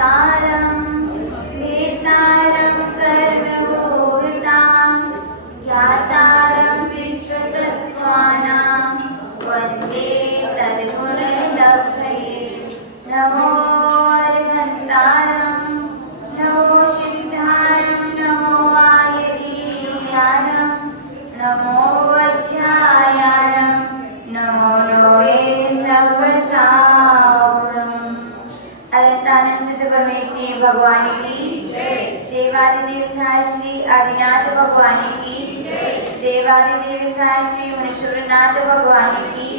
कर्तारं वेत्तारं कर्मभूतां ज्ञातारं विश्वतत्त्वानां वन्दे तद्गुणलब्धये। नमो अर्हन्तारं नमो सिद्धारं नमो आयतीयानं नमो वज्रायानं नमो लोये सर्वशावनं। अनंतानंद सिद्ध परमेश्वरी भगवान की देवादिदेव श्री आदिनाथ भगवान की देवादिदेव श्री मुनीश्वरनाथ भगवान की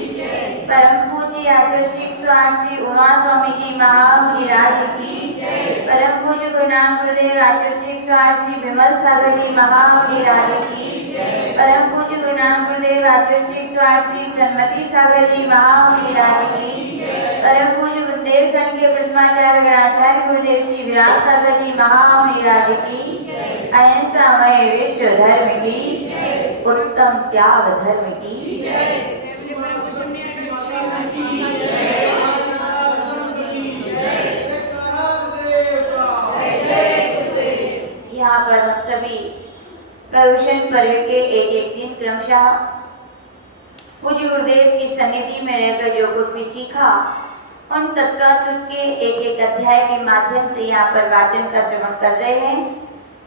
परम पूज्य आचार्य श्री स्वामी उमा स्वामी जी महामुनिराज की परम पूज्य गुरुनाम गुरुदेव आचार्य श्री स्वामी विमल सागर जी महामुनिराज की परम पूज्य गुरुनाम गुरुदेव आचार्य श्री स्वामी सन्मति सागर जी महामुनिराज की परम पूज्य बुंदेलखंड के प्रथमाचार्य गणाचार्य गुरुदेव श्री विराट सागर जी महामुनिराज की अहिंसामय विश्व धर्म की उत्तम त्याग धर्म की। यहाँ पर हम सभी प्रवचन पर्व के एक दिन क्रमशः पूज्य गुरुदेव की सन्निधि में रहकर जो कुछ भी सीखा उन तत्वसूत्र के एक अध्याय के माध्यम से यहाँ पर वाचन का श्रवण कर रहे हैं।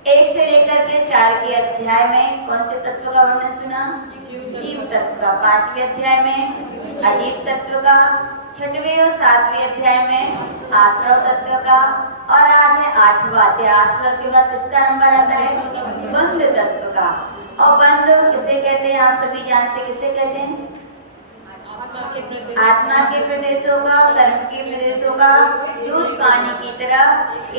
1 से लेकर के 4 के अध्याय में कौन से तत्व का वर्णन सुना? जीव तत्व का। 5वें अध्याय में अजीव तत्व का, 6वें और 7वें अध्याय में आश्रव तत्व का, और आज है 8वां अध्याय। आश्रव के बाद किसका नंबर आता है? बंध तत्व का। और बंध किसे कहते हैं? आप सभी जानते हैं किसे कहते हैं? आत्मा के प्रदेशों का, कर्म के प्रदेशों का दूध पानी की तरह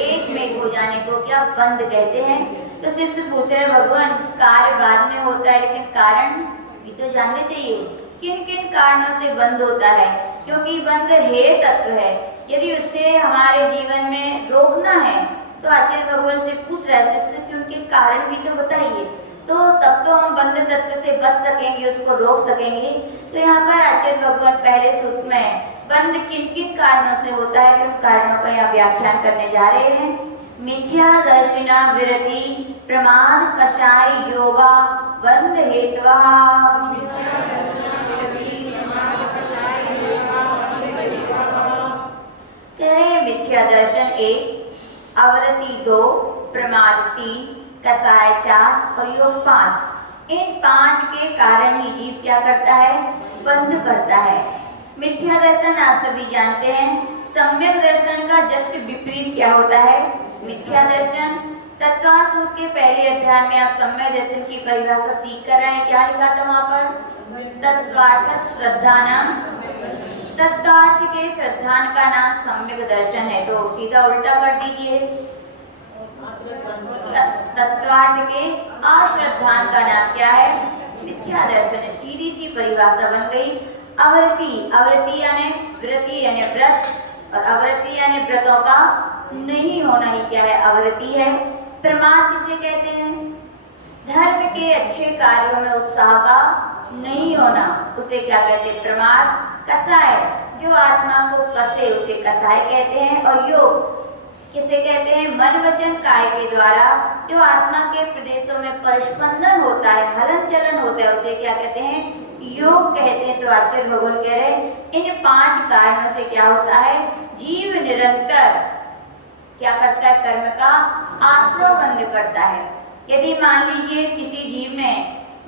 एक में हो जाने को क्या बंध कहते हैं। तो शिष्य पूछ रहे भगवान, कार्य बाद में होता है लेकिन कारण भी तो जानने चाहिए। किन किन कारणों से बंध होता है? क्योंकि बंध हे तत्व है, यदि उसे हमारे जीवन में रोकना है तो आचार्य भगवान से पूछ रहे शिष्य कि उनके कारण भी तो बताइए, तो तब तो हम बंध तत्व से बच सकेंगे, उसको रोक सकेंगे। तो यहाँ पर आचार्य भगवान पहले सूत्र में बंध किन किन कारणों से होता है, उन कारणों का यहाँ व्याख्यान करने जा रहे हैं। मिथ्या दर्शिना विरति प्रमाद कषाय योगा बंध हेतवा। कह रहे मिथ्या दर्शन 1, आवृत्ति 2, प्रमाद 3, कषाय 4 और योग 5। इन 5 के कारण ही जीव क्या करता है? बंध करता है। मिथ्या दर्शन आप सभी जानते हैं। सम्यक दर्शन का जस्ट विपरीत क्या होता है? मिथ्या दर्शन। तत्वासूत्र के पहले अध्याय में आप सम्यक दर्शन की परिभाषा सीख कर रहे हैं। क्या लिखा था वहां पर? तत्वार्थ श्रद्धानाम। तत्वार्थ के श्रद्धान का नाम सम्यक दर्शन है, तो सीधा उल्टा कर दीजिए। तत्वार्थ के अश्रद्धान का नाम क्या है? मिथ्या दर्शन है। सीधी सी परिभाषा बन गई। आवृत्ति, आवृत्ति यानी व्रति यानी व्रत, और आवृत्ति यानी व्रतों का नहीं होना ही क्या है? आवृत्ति है। प्रमाद किसे कहते हैं? धर्म के अच्छे कार्यों में उत्साह का नहीं होना, उसे क्या कहते हैं? प्रमाद। कषाय, जो आत्मा को कसे उसे कषाय कहते हैं। और योग किसे कहते हैं? मन वचन काय के द्वारा जो आत्मा के प्रदेशों में परिस्पंदन होता है, हलन चलन होता है, उसे क्या कहते हैं? योग कहते हैं। तो आचार्य भगवान कह रहे इन 5 कारणों से क्या होता है? जीव निरंतर क्या करता है? कर्म का आश्रव बंध करता है। यदि मान लीजिए किसी जीव ने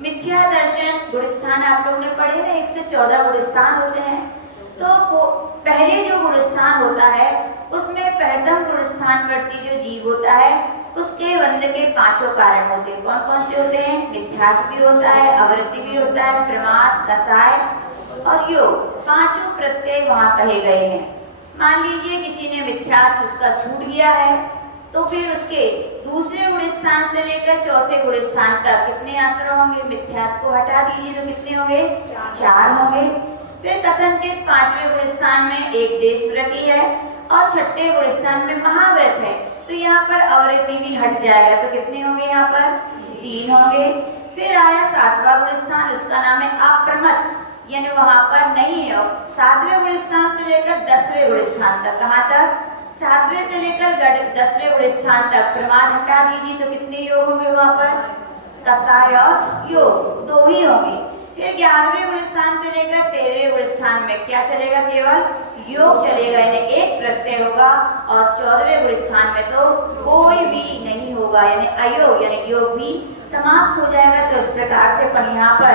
मिथ्या दर्शन, गुणस्थान आप लोगों ने पढ़े ना, 1 से 14 गुणस्थान होते हैं। तो पहले जो गुणस्थान होता है उसमें प्रथम गुणस्थान वर्ती जो जीव होता है उसके बंध के 5 कारण होते हैं। कौन कौन से होते हैं? मिथ्यात्व भी होता है, आवृत्ति भी होता है, प्रमाद, कषाय और योग। 5 प्रत्यय वहां कहे गए हैं। मान लीजिए किसी ने मिथ्यात्व उसका छूट गया है, तो फिर उसके दूसरे गुणस्थान से लेकर चौथे गुणस्थान तक कितने आश्रम होंगे? मिथ्यात्व को हटा दीजिए तो कितने होंगे? 4 होंगे। फिर कथनचित 5वें गुणस्थान में एक देशव्रती है और 6ठे गुणस्थान में महाव्रत है, तो यहाँ पर आवृत्ति भी हट जाएगा, तो कितने होंगे? यहाँ पर 3 होंगे। फिर आया 7वां गुणस्थान, उसका नाम है अप्रमत्त, यानी वहां पर नहीं है। 7वें गुणस्थान से लेकर 10वें गुणस्थान तक, कहाँ तक? 7वें से लेकर 10वें गुण स्थान तक प्रमाद हटा दीजिए तो कितने योग होंगे वहां पर? कसाय और योग 2 ही होंगे। फिर 11वें गुण स्थान से लेकर 13वें गुण स्थान में क्या चलेगा? केवल योग चलेगा, यानी एक प्रत्यय होगा। और 14वें गुण स्थान में तो कोई भी नहीं होगा, यानी अयोग, यानी योग भी समाप्त हो जाएगा। तो इस प्रकार से अपन यहाँ पर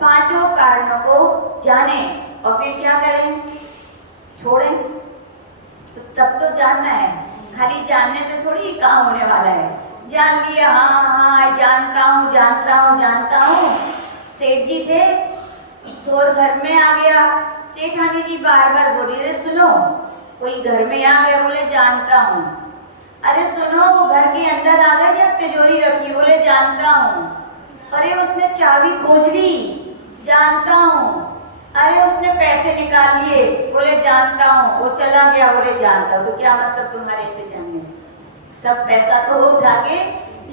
5 कारणों को जाने और फिर क्या करें? छोड़ें। तो तब तो जानना है, खाली जानने से थोड़ी काम होने वाला है। जान लिया, हाँ हाँ जानता हूँ जानता हूँ जानता हूँ। सेठ जी थे, चोर घर में आ गया, सेठानी जी बार बार बोली, अरे सुनो, कोई घर में आ गया, बोले जानता हूँ। अरे सुनो, वो घर के अंदर आ गए जब तिजोरी रखी, बोले जानता हूँ। अरे उसने चाबी खोज ली, जानता हूँ। अरे उसने पैसे निकाल लिए, बोले जानता हूँ। वो चला गया, बोले जानता हूँ। तो क्या मतलब तुम्हारे इसे जानने से? सब पैसा तो वो उठा के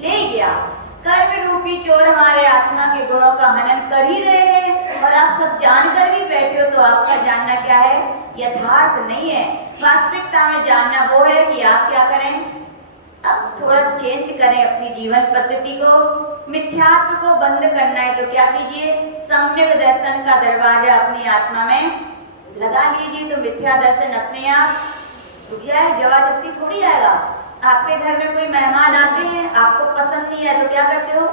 ले गया। कर्म रूपी चोर हमारे आत्मा के गुणों का हनन कर ही रहे हैं, और आप सब जानकर भी बैठे हो। तो आपका जानना क्या है? यथार्थ नहीं है। वास्तविकता में जानना वो है कि आप क्या करें? अब थोड़ा चेंज करें अपनी जीवन पद्धति को। मिथ्यात्व को बंद करना है तो क्या कीजिए? सम्यक दर्शन का दरवाजा अपनी आत्मा में लगा लीजिए, तो मिथ्या दर्शन अपने आप रुक जाए। जबरदस्ती थोड़ी आएगा। आपके घर में कोई मेहमान आते हैं, आपको पसंद नहीं है तो क्या करते हो?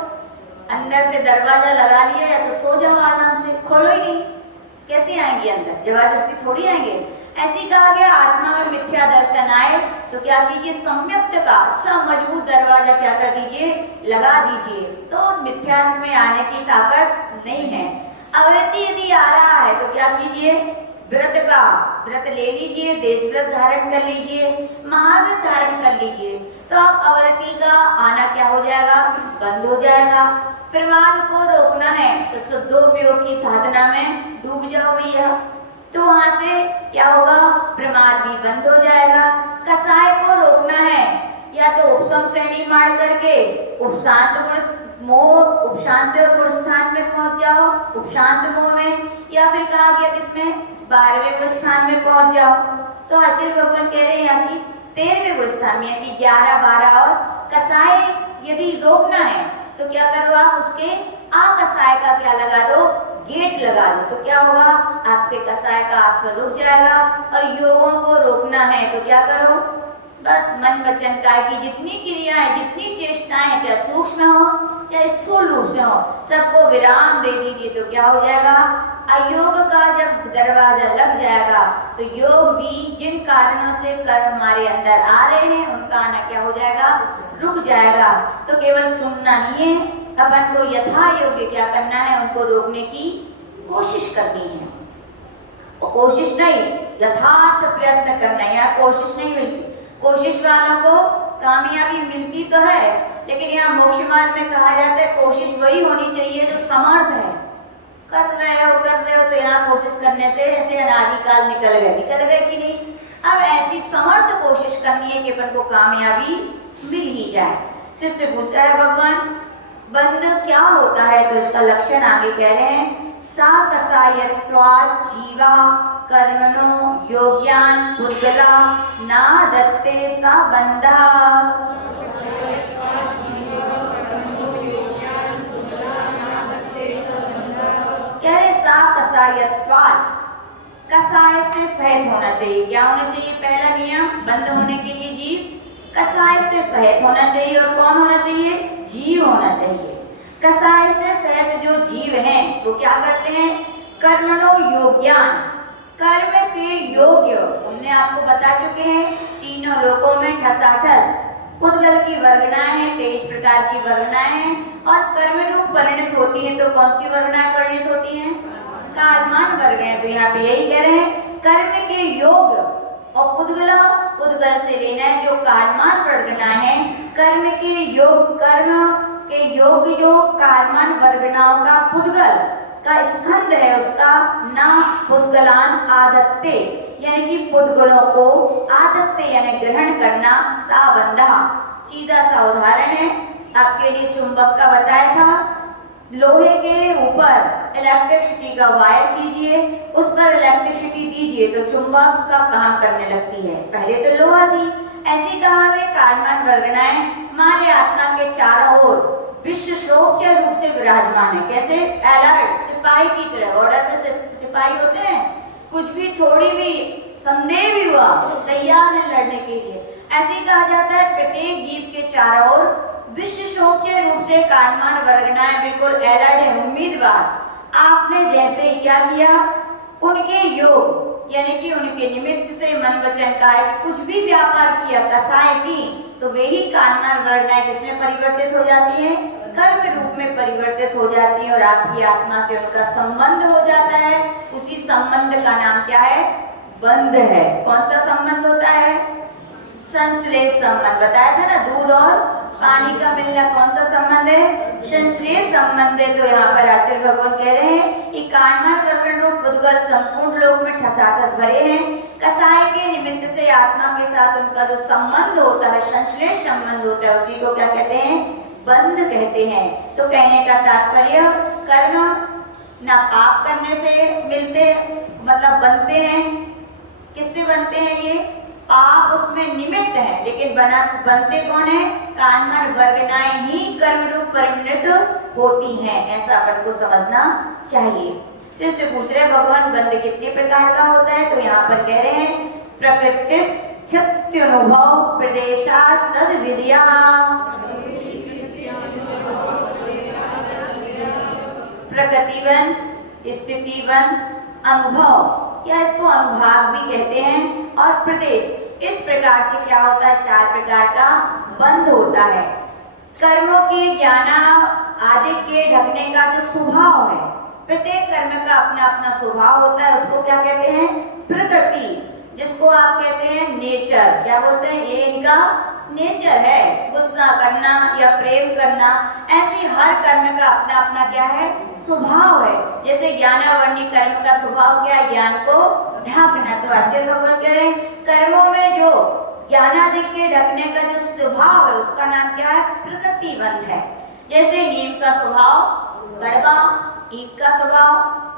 अंदर से दरवाजा लगा लिया, या तो सो जाओ आराम से, खोलो ही नहीं। कैसे आएंगे अंदर? जबरदस्ती थोड़ी आएंगे। ऐसी कहा गया, आत्मा में मिथ्या दर्शन आए तो क्या कीजिए? सम्यक्त का अच्छा मजबूत दरवाजा क्या कर दीजिए? लगा दीजिए। तो मिथ्या में आने की ताकत नहीं है। अवृत्ति यदि आ रहा है तो क्या कीजिए? व्रत ले लीजिए, देश व्रत धारण कर लीजिए, महाव्रत धारण कर लीजिए। तो अब अवृत्ति का आना क्या हो जाएगा? बंद हो जाएगा। प्रमाद को रोकना है तो शुद्धोपयोग की साधना में डूब जाओ भैया, तो वहां से क्या होगा? प्रमाद भी बंद हो जाएगा। कसाय को रोकना है, या तो उपशम श्रेणी मार करके उपशांत गुण स्थान में पहुंच जाओ, उपशांत मोह में, या फिर कहा गया किसमें? 12वें गुण स्थान में पहुंच जाओ। तो आचार्य भगवान कह रहे हैं यहाँ की 13वें गुण स्थान में, यानी 11, 12 और कसाय यदि रोकना है तो क्या करो? आप उसके कसाय का क्या लगा दो? गेट लगा दो। तो क्या होगा? आपके कसाय का आश्रय रुक जाएगा। और योगों को रोकना है तो क्या करो? बस मन वचन काय की जितनी क्रियाएं, जितनी चेष्टाएं, चाहे सूक्ष्म हो चाहे स्थूल रूप से हो, सबको विराम दे दीजिए। तो क्या हो जाएगा? अयोग का जब दरवाजा लग जाएगा तो योग भी, जिन कारणों से कर्म हमारे अंदर आ रहे हैं, उनका आना क्या हो जाएगा? रुक जाएगा। तो केवल सुनना नहीं है, अपन को यथा योग्य क्या करना है? उनको रोकने की कोशिश करनी है। और कोशिश नहीं, यथार्थ प्रयत्न करना है। यहाँ कोशिश नहीं मिलती, कोशिश वालों को कामयाबी मिलती तो है, लेकिन यहाँ मोक्ष मार्ग में कहा जाता है कोशिश वही होनी चाहिए जो समर्थ है। कर रहे हो तो यहाँ कोशिश करने से ऐसे अनादिकाल निकल गए कि नहीं? अब ऐसी समर्थ कोशिश करनी है कि अपन को कामयाबी मिल ही जाए। शिष्य पूछ रहा है, भगवान बंध क्या होता है? तो इसका लक्षण आगे कह रहे हैं, सा कसायत्वात् जीवा कर्मणो योग्यान पुद्गला ना दत्ते सा बंधा। कह रहे सा कसायत्वात्, कसाय से सहित होना चाहिए। क्या होना चाहिए? पहला नियम, बंद होने के लिए जीव कसाय से सहित होना चाहिए। और कौन होना चाहिए? जीव होना चाहिए। कसाय से सहित जो जीव हैं वो क्या करते हैं? कर्मणो योग्यान, कर्म के योग्य। हमने आपको बता चुके हैं तीनों लोकों में ठसाठस पुद्गल की वर्गनाएं हैं, 23 प्रकार की वर्गनाएं हैं, और कर्म रूप परिणत होती हैं। तो कौन सी वर्गनाएं परिणत होती हैं? कालमान वर्गनाएं। तो यहाँ पे यही कह रहे हैं, कर्म के योग और पुद्गल से लेना है जो कालमान वर्गनाएं हैं। कर्म के योग, कर्म के योग जो कालमान वर्गनाओं का पुद्गल का स्कंद है, उसका ना पुद्गलान आदत्ते, यानी कि पुद्गलों को आदत्ते यानी ग्रहण करना, सा बंधा। सीधा सा उदाहरण है, आपके लिए चुंबक का बताया था। लोहे के ऊपर इलेक्ट्रिसिटी का वायर कीजिए, उस पर इलेक्ट्रिसिटी दीजिए तो चुंबक का काम करने लगती है। पहले तो लोहा थी, वर्गणाएं हमारे आत्मा के चारों ओर विश्व शोभ्य रूप से विराजमान है। कैसे? अलर्ट, सिपाही की तरह। ऑर्डर में सिपाही होते हैं, कुछ भी थोड़ी भी संदेह भी हुआ तैयार है लड़ने के लिए। ऐसे ही कहा जाता है प्रत्येक जीव के चारों ओर विश्व शोभ्य रूप से कायमान वर्गणाएं बिल्कुल अलर्ट है, उम्मीदवार। आपने जैसे ही क्या किया, उनके योग यानी कि उनके निमित्त से मन वचन काय कि कुछ भी व्यापार किया, कसाई की, तो वे ही कायमान वर्गणाएं किसमें परिवर्तित हो जाती हैं? कर्म रूप में परिवर्तित हो जाती है और आपकी आत्मा से उनका संबंध हो जाता है। उसी संबंध का नाम क्या है? बंध है। कौन सा संबंध होता है? संश्लेष संबंध। बताया था ना, दूध और पानी का मिलना कौन सा संबंध है? संश्लेष संबंध है। तो यहाँ पर आचार्य भगवान कह रहे हैं कि कायमान वर्गण रूप पुद्गल संपूर्ण लोक में ठसाठस भरे हैं। कसाय के निमित्त से आत्मा के साथ उनका जो संबंध होता है, संश्लेष संबंध होता है, उसी को क्या कहते हैं? बंध कहते हैं। तो कहने का तात्पर्य, कर्म ना पाप करने से मिलते, मतलब बनते हैं। किससे बनते हैं ये? पाप उसमें निमित्त है, लेकिन बनते कौन है? कायमान वर्गणाएं ही कर्म रूप परिणत होती हैं। ऐसा अपन को समझना चाहिए। जिससे पूछ रहे भगवान बंध कितने प्रकार का होता है, तो यहाँ पर कह रहे हैं प्रकृतिस्थ्यनुभव प्रदेशात् तद विद्या। प्रकृतिवंत, स्थितिवंत, अनुभव या इसको अनुभाग भी कहते हैं, और प्रदेश। इस प्रकार से क्या होता है? 4 प्रकार का बंध होता है। कर्मों के ज्ञान आदि के ढकने का जो स्वभाव है, प्रत्येक कर्म का अपना अपना स्वभाव होता है, उसको क्या कहते हैं? प्रकृति, जिसको आप कहते हैं नेचर। क्या बोलते हैं? ये इनका नेचर है, गुस्सा करना या प्रेम करना। ऐसे हर कर्म का अपना अपना क्या है? स्वभाव है। जैसे ज्ञानावर्णी कर्म का स्वभाव क्या है? ज्ञान को ढकना। तो आचार्य भगवान कह रहे हैं कर्मों में जो ज्ञानादि के ढकने का जो स्वभाव है, उसका नाम क्या है? प्रकृतिबंध है। जैसे नीम का स्वभाव कड़वा, ईख का स्वभाव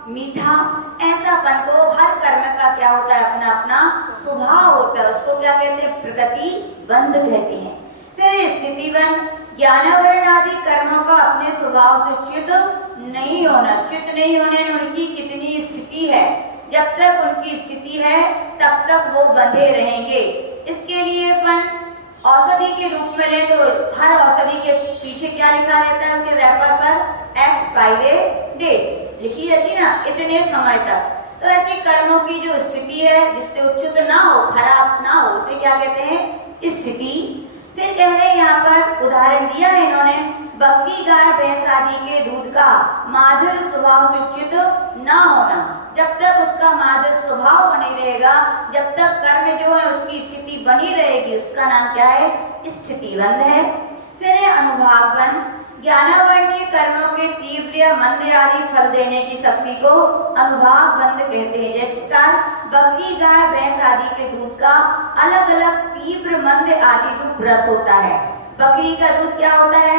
मीठा, ऐसा अपन को हर कर्म का क्या होता है? अपना अपना स्वभाव होता है, उसको क्या कहते हैं? प्रकृति बंध कहते हैं। फिर स्थितिबंध, ज्ञानावरण आदि कर्मों का अपने स्वभाव से च्युत नहीं होना। च्युत नहीं होने में उनकी कितनी स्थिति है, जब तक उनकी स्थिति है तब तक वो बंधे रहेंगे। इसके लिए अपन औषधि के रूप में ले तो हर औषधि के पीछे क्या लिखा रहता है? उनके रैपर पर एक्सपायरी डेट लिखी रहती ना, इतने समय तक। तो ऐसी कर्मों की जो स्थिति है, जिससे उच्युत ना हो, खराब ना हो, उसे क्या कहते हैं? स्थिति। फिर कह रहे हैं यहाँ पर उदाहरण दिया है इन्होंने, बकरी गाय भैंस आदि के दूध का माधुर स्वभाव से उच्युत ना होना। जब तक उसका माधुर स्वभाव बने रहेगा, जब तक कर्म जो है उसकी स्थिति बनी रहेगी, उसका नाम क्या है? स्थितिबंध है। फिर अनुभागबंध, ज्ञानावर्णीय कर्मों के तीव्र मंद आदि फल देने की शक्ति को अनुभाग बंध कहते हैं। जैसे बकरी गाय भैंस आदि के दूध का अलग अलग तीव्र मंद आदि रूप रस होता है। बकरी का दूध क्या होता है?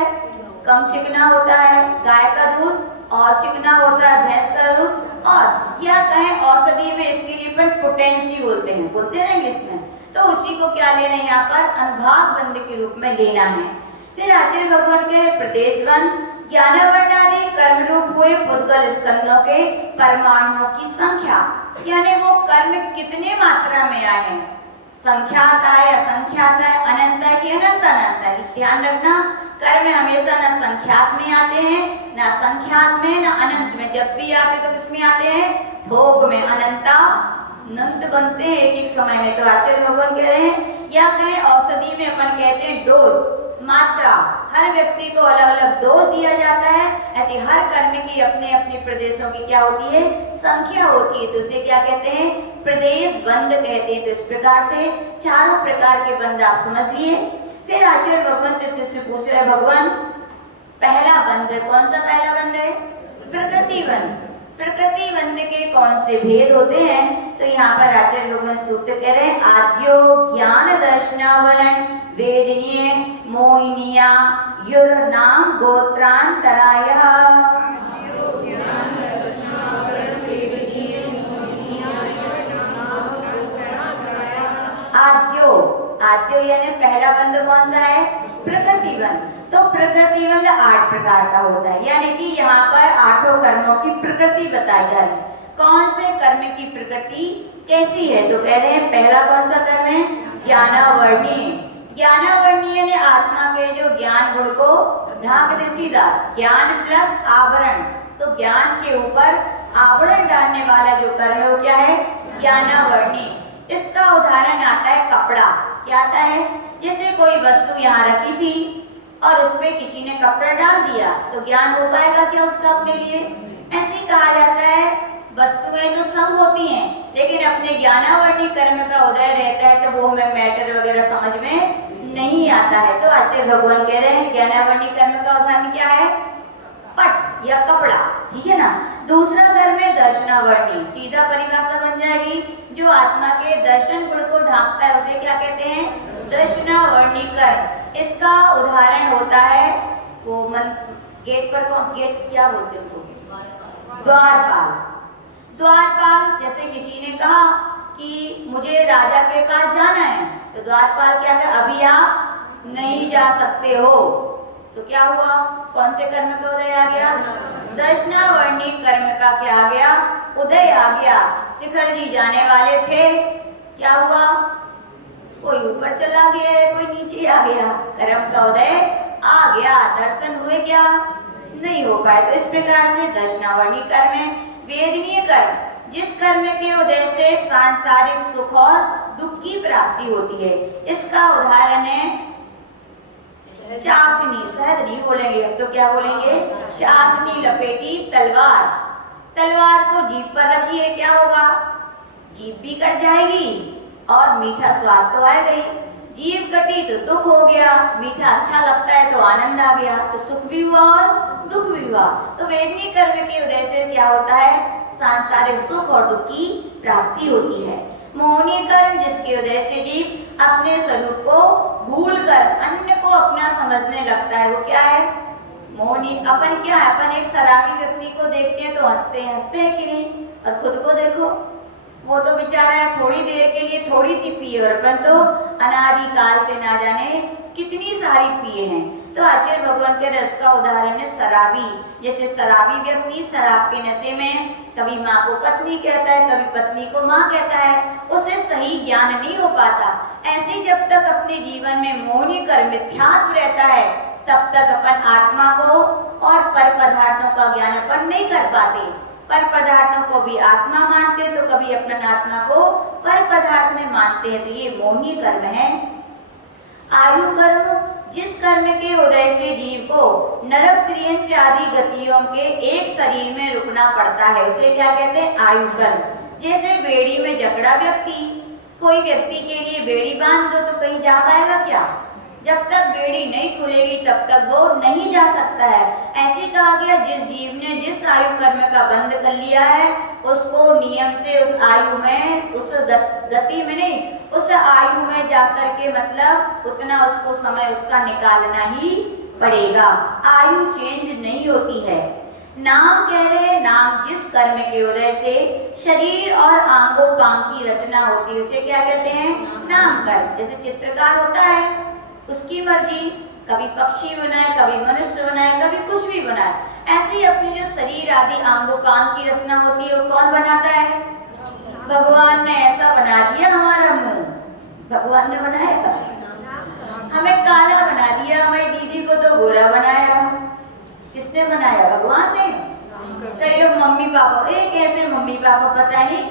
कम चिकना होता है। गाय का दूध और चिकना होता है, भैंस का दूध। और या कहें औषधि में इसके लिए पोटेंसी बोलते हैं ना इंग्लिश में, तो उसी को क्या लेना है? यहाँ पर अनुभाग बंध के रूप में लेना है। फिर आचार्य भगवान के प्रदेशबंध, ज्ञानावरण आदि कर्म रूप हुए पुद्गल स्कंदों के परमाणुओं की संख्या, यानी वो कर्म कितने मात्रा में आए हैं, संख्यात आए, असंख्यात आए, अनंत है कि अनंत अनंत है। ध्यान रखना, कर्म हमेशा न संख्यात में आते हैं, न संख्यात में, न अनंत में। जब भी आते तो किसमें आते हैं? थोक में। अनंता अनंत बनते हैं एक एक समय में। तो आचार्य भगवान कह रहे हैं, या कहें औषधि में अपन कहते हैं डोज, मात्रा। हर व्यक्ति को अलग अलग डोज दिया जाता है। ऐसी हर कर्म की अपने अपने प्रदेशों की क्या होती है? संख्या होती है। तो उसे क्या कहते हैं? प्रदेश बंध कहते हैं। तो इस प्रकार से चारों प्रकार के बंध आप समझ लिए। फिर आचार्य भगवान से शिष्य पूछ रहे, भगवान पहला बंध कौन सा? पहला बंध है प्रकृति बंध। प्रकृति बंध के कौन से भेद होते हैं? तो यहाँ पर आचार्य भगवान सूत्र कह रहे हैं, आद्यो ज्ञान दर्शनावरण वेदनीय मोहिनिया युर नाम गोत्रांतरायः। आद्यो, आद्य यानी पहला बंध कौन सा है? प्रकृति बंध। तो प्रकृति बंध 8 प्रकार का होता है, यानी कि यहाँ पर 8 कर्मों की प्रकृति बताई जा रही है। कौन से कर्म की प्रकृति कैसी है? तो कह रहे हैं पहला कौन सा कर्म है? ज्ञानावर्णीय। ज्ञानावर्णीय ने आत्मा के जो ज्ञान गुण को ढांक दे सीधा, ज्ञान प्लस आवरण, तो ज्ञान के ऊपर आवरण डालने वाला जो कर्म है वो क्या है? ज्ञानावर्णीय। इसका उदाहरण आता है कपड़ा। क्या आता है? जैसे कोई वस्तु यहाँ रखी थी और उस पे किसी ने कपड़ा डाल दिया, तो ज्ञान हो पाएगा क्या उसका अपने लिए? ऐसे ही कहा जाता है वस्तुएं तो सब होती हैं, लेकिन अपने ज्ञानावर्णीय कर्म का उदय रहता है तो वो हमें मैटर वगैरह समझ में नहीं आता है। तो आचार्य भगवान कह रहे हैं ज्ञानावर्णीय कर्म का उदाहरण क्या है? पट या कपड़ा, ठीक है ना। दूसरा कर्म है दर्शनावर्णीय। सीधा परिभाषा बन जाएगी, जो आत्मा के दर्शन गुण को ढांकता है उसे क्या कहते हैं? दर्शनावर्णीय कर्म। इसका उदाहरण होता है वो गेट पर कौन, गेट क्या बोलते हैं उनको? द्वारपाल। द्वारपाल, जैसे किसी ने कहा कि मुझे राजा के पास जाना है, तो द्वारपाल क्या कहे? अभी आप नहीं जा सकते हो। तो क्या हुआ? कौन से कर्म का उदय आ गया? दर्शनावर्णीय कर्म का क्या आ गया? उदय आ गया। शिखर जी जाने वाले थे, क्या हुआ? कोई ऊपर चला गया, कोई नीचे आ गया, कर्म का उदय आ गया। दर्शन हुए क्या? नहीं हो पाए। तो इस प्रकार से दर्शनावर्णीय कर्म है। वेदनीय कर्म, जिस कर्म के उदय से सांसारिक सुख और दुख की प्राप्ति होती है। इसका उदाहरण है चासनी। सहज नहीं बोलेंगे, तो क्या बोलेंगे? चासनी लपेटी तलवार। तलवार को जीभ पर रखिए, क्या होगा? जीभ भी कट जाएगी और मीठा स्वाद तो आएगा ही। जीभ कटी तो दुख हो गया, मीठा अच्छा लगता है तो आनंद आ गया, तो सुख भी हुआ और दुख भी हुआ। तो वेदनीय कर्म के उदय से क्या होता है? सांसारिक सुख और दुख की प्राप्ति होती है। मोहनीय कर्म, जिसके उदय से जीव अपने स्वरूप को भूलकर अन्य को अपना समझने लगता है, वो क्या है? मोहनीय। अपन क्या है? अपन एक शराबी व्यक्ति को देखते हैं तो हंसते हैं कि नहीं? और खुद को देखो, वो तो बेचारा थोड़ी देर के लिए थोड़ी सी पिए, और अपन तो अनादि काल से ना जाने कितनी सारी पिए हैं। तो आचार्य भगवान के रस का उदाहरण है शराबी। जैसे शराबी व्यक्ति शराब के नशे में कभी माँ को पत्नी कहता है, कभी पत्नी को माँ कहता है, उसे सही ज्ञान नहीं हो पाता। ऐसे जब तक अपने जीवन में मोहनीय कर्म मिथ्यात्व रहता है, तब तक अपन आत्मा को और पर पदार्थों का ज्ञान अपन नहीं कर पाते। पर पदार्थों को भी आत्मा मानते, तो कभी अपने आत्मा को पर पदार्थ में मानते हैं, तो ये मोहनीय कर्म है। आयु कर्म, जिस कर्म के उदय से जीव को नरक त्रियंच आदि गतियों के एक शरीर में रुकना पड़ता है, उसे क्या कहते हैं? आयु कर्म। जैसे बेड़ी में जकड़ा व्यक्ति, कोई व्यक्ति के लिए बेड़ी बांध दो तो कहीं जा पाएगा क्या? जब तक बेड़ी नहीं खुलेगी तब तक वो नहीं जा सकता है। ऐसे कहा गया जिस जीव ने जिस आयु कर्म का बंध कर लिया है, उसको नियम से उस आयु में, उस गति में नहीं, उस आयु में जाकर के मतलब उतना उसको समय उसका निकालना ही पड़ेगा। आयु चेंज नहीं होती है। नाम कह रहे हैं, नाम जिस कर्म के उदय से शरीर और आंगों पांग की रचना होती है उसे क्या कहते हैं? नाम कर्म। जैसे चित्रकार होता है, उसकी मर्जी, कभी पक्षी बनाए, कभी मनुष्य बनाए, कभी कुछ भी बनाए। ऐसे ही अपनी जो शरीर आदि आंगों पांग की रचना होती है वो कौन बनाता है? भगवान ने ऐसा बना दिया हमारा मुंह, भगवान ने बनाया। हमें काला बना दिया, हमारी दीदी को तो गोरा बनाया। किसने बनाया? भगवान ने। कई लोग मम्मी पापा, कैसे मम्मी पापा पता नहीं,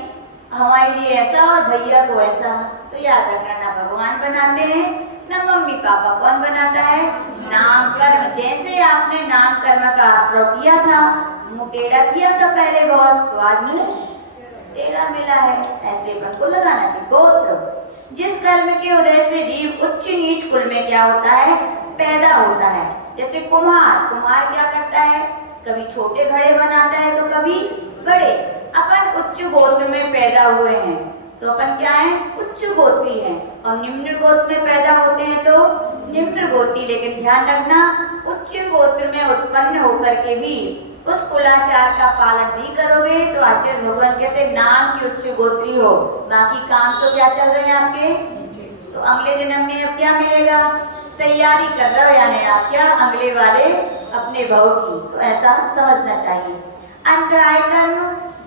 हमारे लिए ऐसा और भैया को ऐसा। तो याद रखना, ना भगवान बनाते हैं ना मम्मी पापा। कौन बनाता है? नाम कर्म। जैसे आपने नाम कर्म का आश्रय किया था, मुंह टेढ़ा किया था पहले बहुत, तो आज मुंह टेढ़ा मिला है। ऐसे पर को लगाना चाहिए। गोत्र, जिस कर्म के उदय से जीव उच्च नीच कुल में क्या होता है? पैदा होता है। जैसे कुम्हार, कुम्हार क्या करता है? कभी छोटे घड़े बनाता है तो कभी बड़े। अपन उच्च गोत्र में पैदा हुए हैं तो अपन क्या है? उच्च गोत्री हैं। और निम्न गोत्र में पैदा होते हैं तो निम्न गोत्री। लेकिन ध्यान रखना, उच्च गोत्र में उत्पन्न होकर के भी उस कुलाचार का पालन नहीं करोगे तो आचार्य भगवान कहते हैं नाम की उच्च गोत्री हो, बाकी काम तो क्या चल रहे हैं आपके? तो अगले जन्म में अब क्या मिलेगा? तैयारी कर रहे हो यानी आप क्या अगले वाले अपने भव की, तो ऐसा समझना चाहिए। अंतराय कर्म,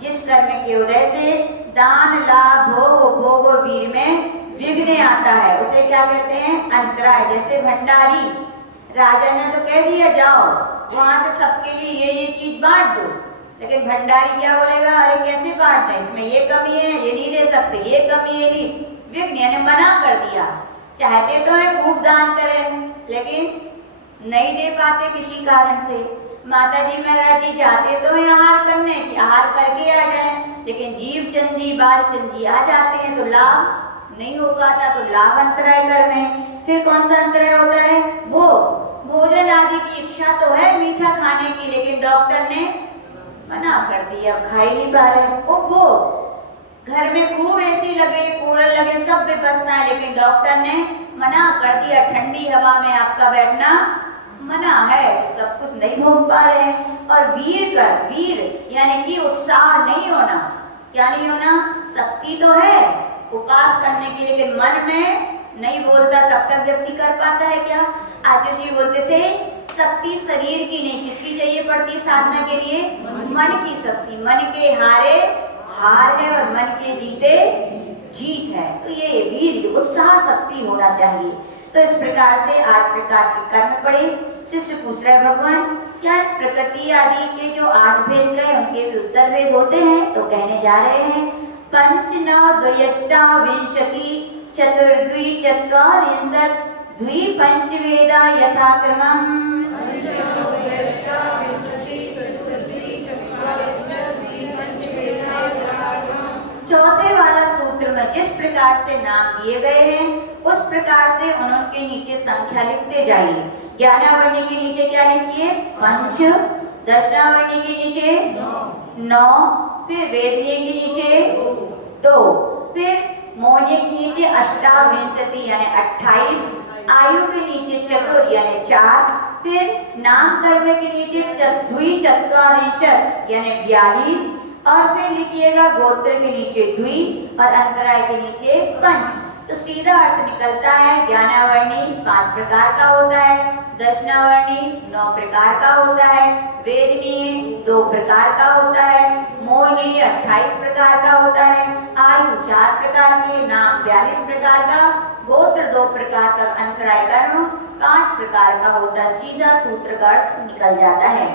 जिस कर्म के उदय से दान लाभ भोग भोग वीर में विघ्न आता है उसे क्या कहते हैं? अंतराय। जैसे भंडारी राजा ने तो कह दिया जाओ वहां से सबके लिए ये चीज बांट दो, लेकिन भंडारी क्या बोलेगा? अरे कैसे बांटते हैं, इसमें ये कमी है, ये नहीं दे सकते, ये कमी है, नहीं, विघ्न यानी मना कर दिया। चाहते तो है खूब दान करें लेकिन नहीं दे पाते किसी कारण से। माता जी महाराज जी जाते तो है आहार करने की, आहार करके आ जाए, लेकिन जीव चंदी बाल चंदी आ जाते हैं तो लाभ नहीं हो पाता, तो लाभ अंतराय कर में। फिर कौन सा अंतराय होता है? भोग। भोजन आदि की इच्छा तो है मीठा खाने की, लेकिन डॉक्टर ने मना कर दिया, खा ही नहीं पा रहे। उपभोग, घर में खूब एसी लगे, कूलर लगे, सब व्यवस्था है, लेकिन डॉक्टर ने मना कर दिया, ठंडी हवा में आपका बैठना मना है, तो सब कुछ नहीं भोग पा रहे हैं। और वीर यानी कि उत्साह नहीं होना। क्या नहीं होना? शक्ति तो है उपास करने की, लेकिन मन में नहीं बोलता, तब तक व्यक्ति कर पाता है क्या? आचार्य जी बोलते थे शक्ति शरीर की नहीं, किसकी चाहिए पड़ती साधना के लिए? मन की शक्ति। मन के हारे हार है और मन के जीते जीत है। तो ये वीर उत्साह शक्ति होना चाहिए। तो इस प्रकार से 8 प्रकार के कर्म पड़े। शिष्य पूछ रहे भगवान क्या प्रकृति आदि के जो 8 भेद गए उनके भी उत्तर भेद होते हैं? तो कहने जा रहे हैं पंच नव द्वयष्टाविंशति चतुर्द्वि चत्वारिंशत् द्वि पंच वेदा यथाक्रमम्। चौथे वाला सूत्र में जिस प्रकार से नाम दिए गए हैं उस प्रकार से उनके नीचे संख्या लिखते जाइए। ज्ञानावर्णी के नीचे क्या लिखिए? 5, दशनावर्णी के नीचे 9, फिर वेदनीय के नीचे 2, फिर मोहनीय के नीचे अष्टाविंशति यानी 28, आयु के नीचे चतुर यानी 4, फिर नाम कर्म के नीचे द्वि चत्वारिंशत् यानी 42, और फिर लिखिएगा गोत्र के नीचे द्वि और अंतराय के नीचे पंच। तो सीधा अर्थ निकलता है ज्ञानावर्णी 5 प्रकार का होता है, दशनावर्णी 9 प्रकार का होता है, वेदनीय 2 प्रकार का होता है, मोहिनी 28 प्रकार का होता है, आयु 4 प्रकार के, नाम 42 प्रकार का, गोत्र 2 प्रकार का, अंतराय कर्म 5 प्रकार का होता है। सीधा सूत्र का अर्थ निकल जाता है।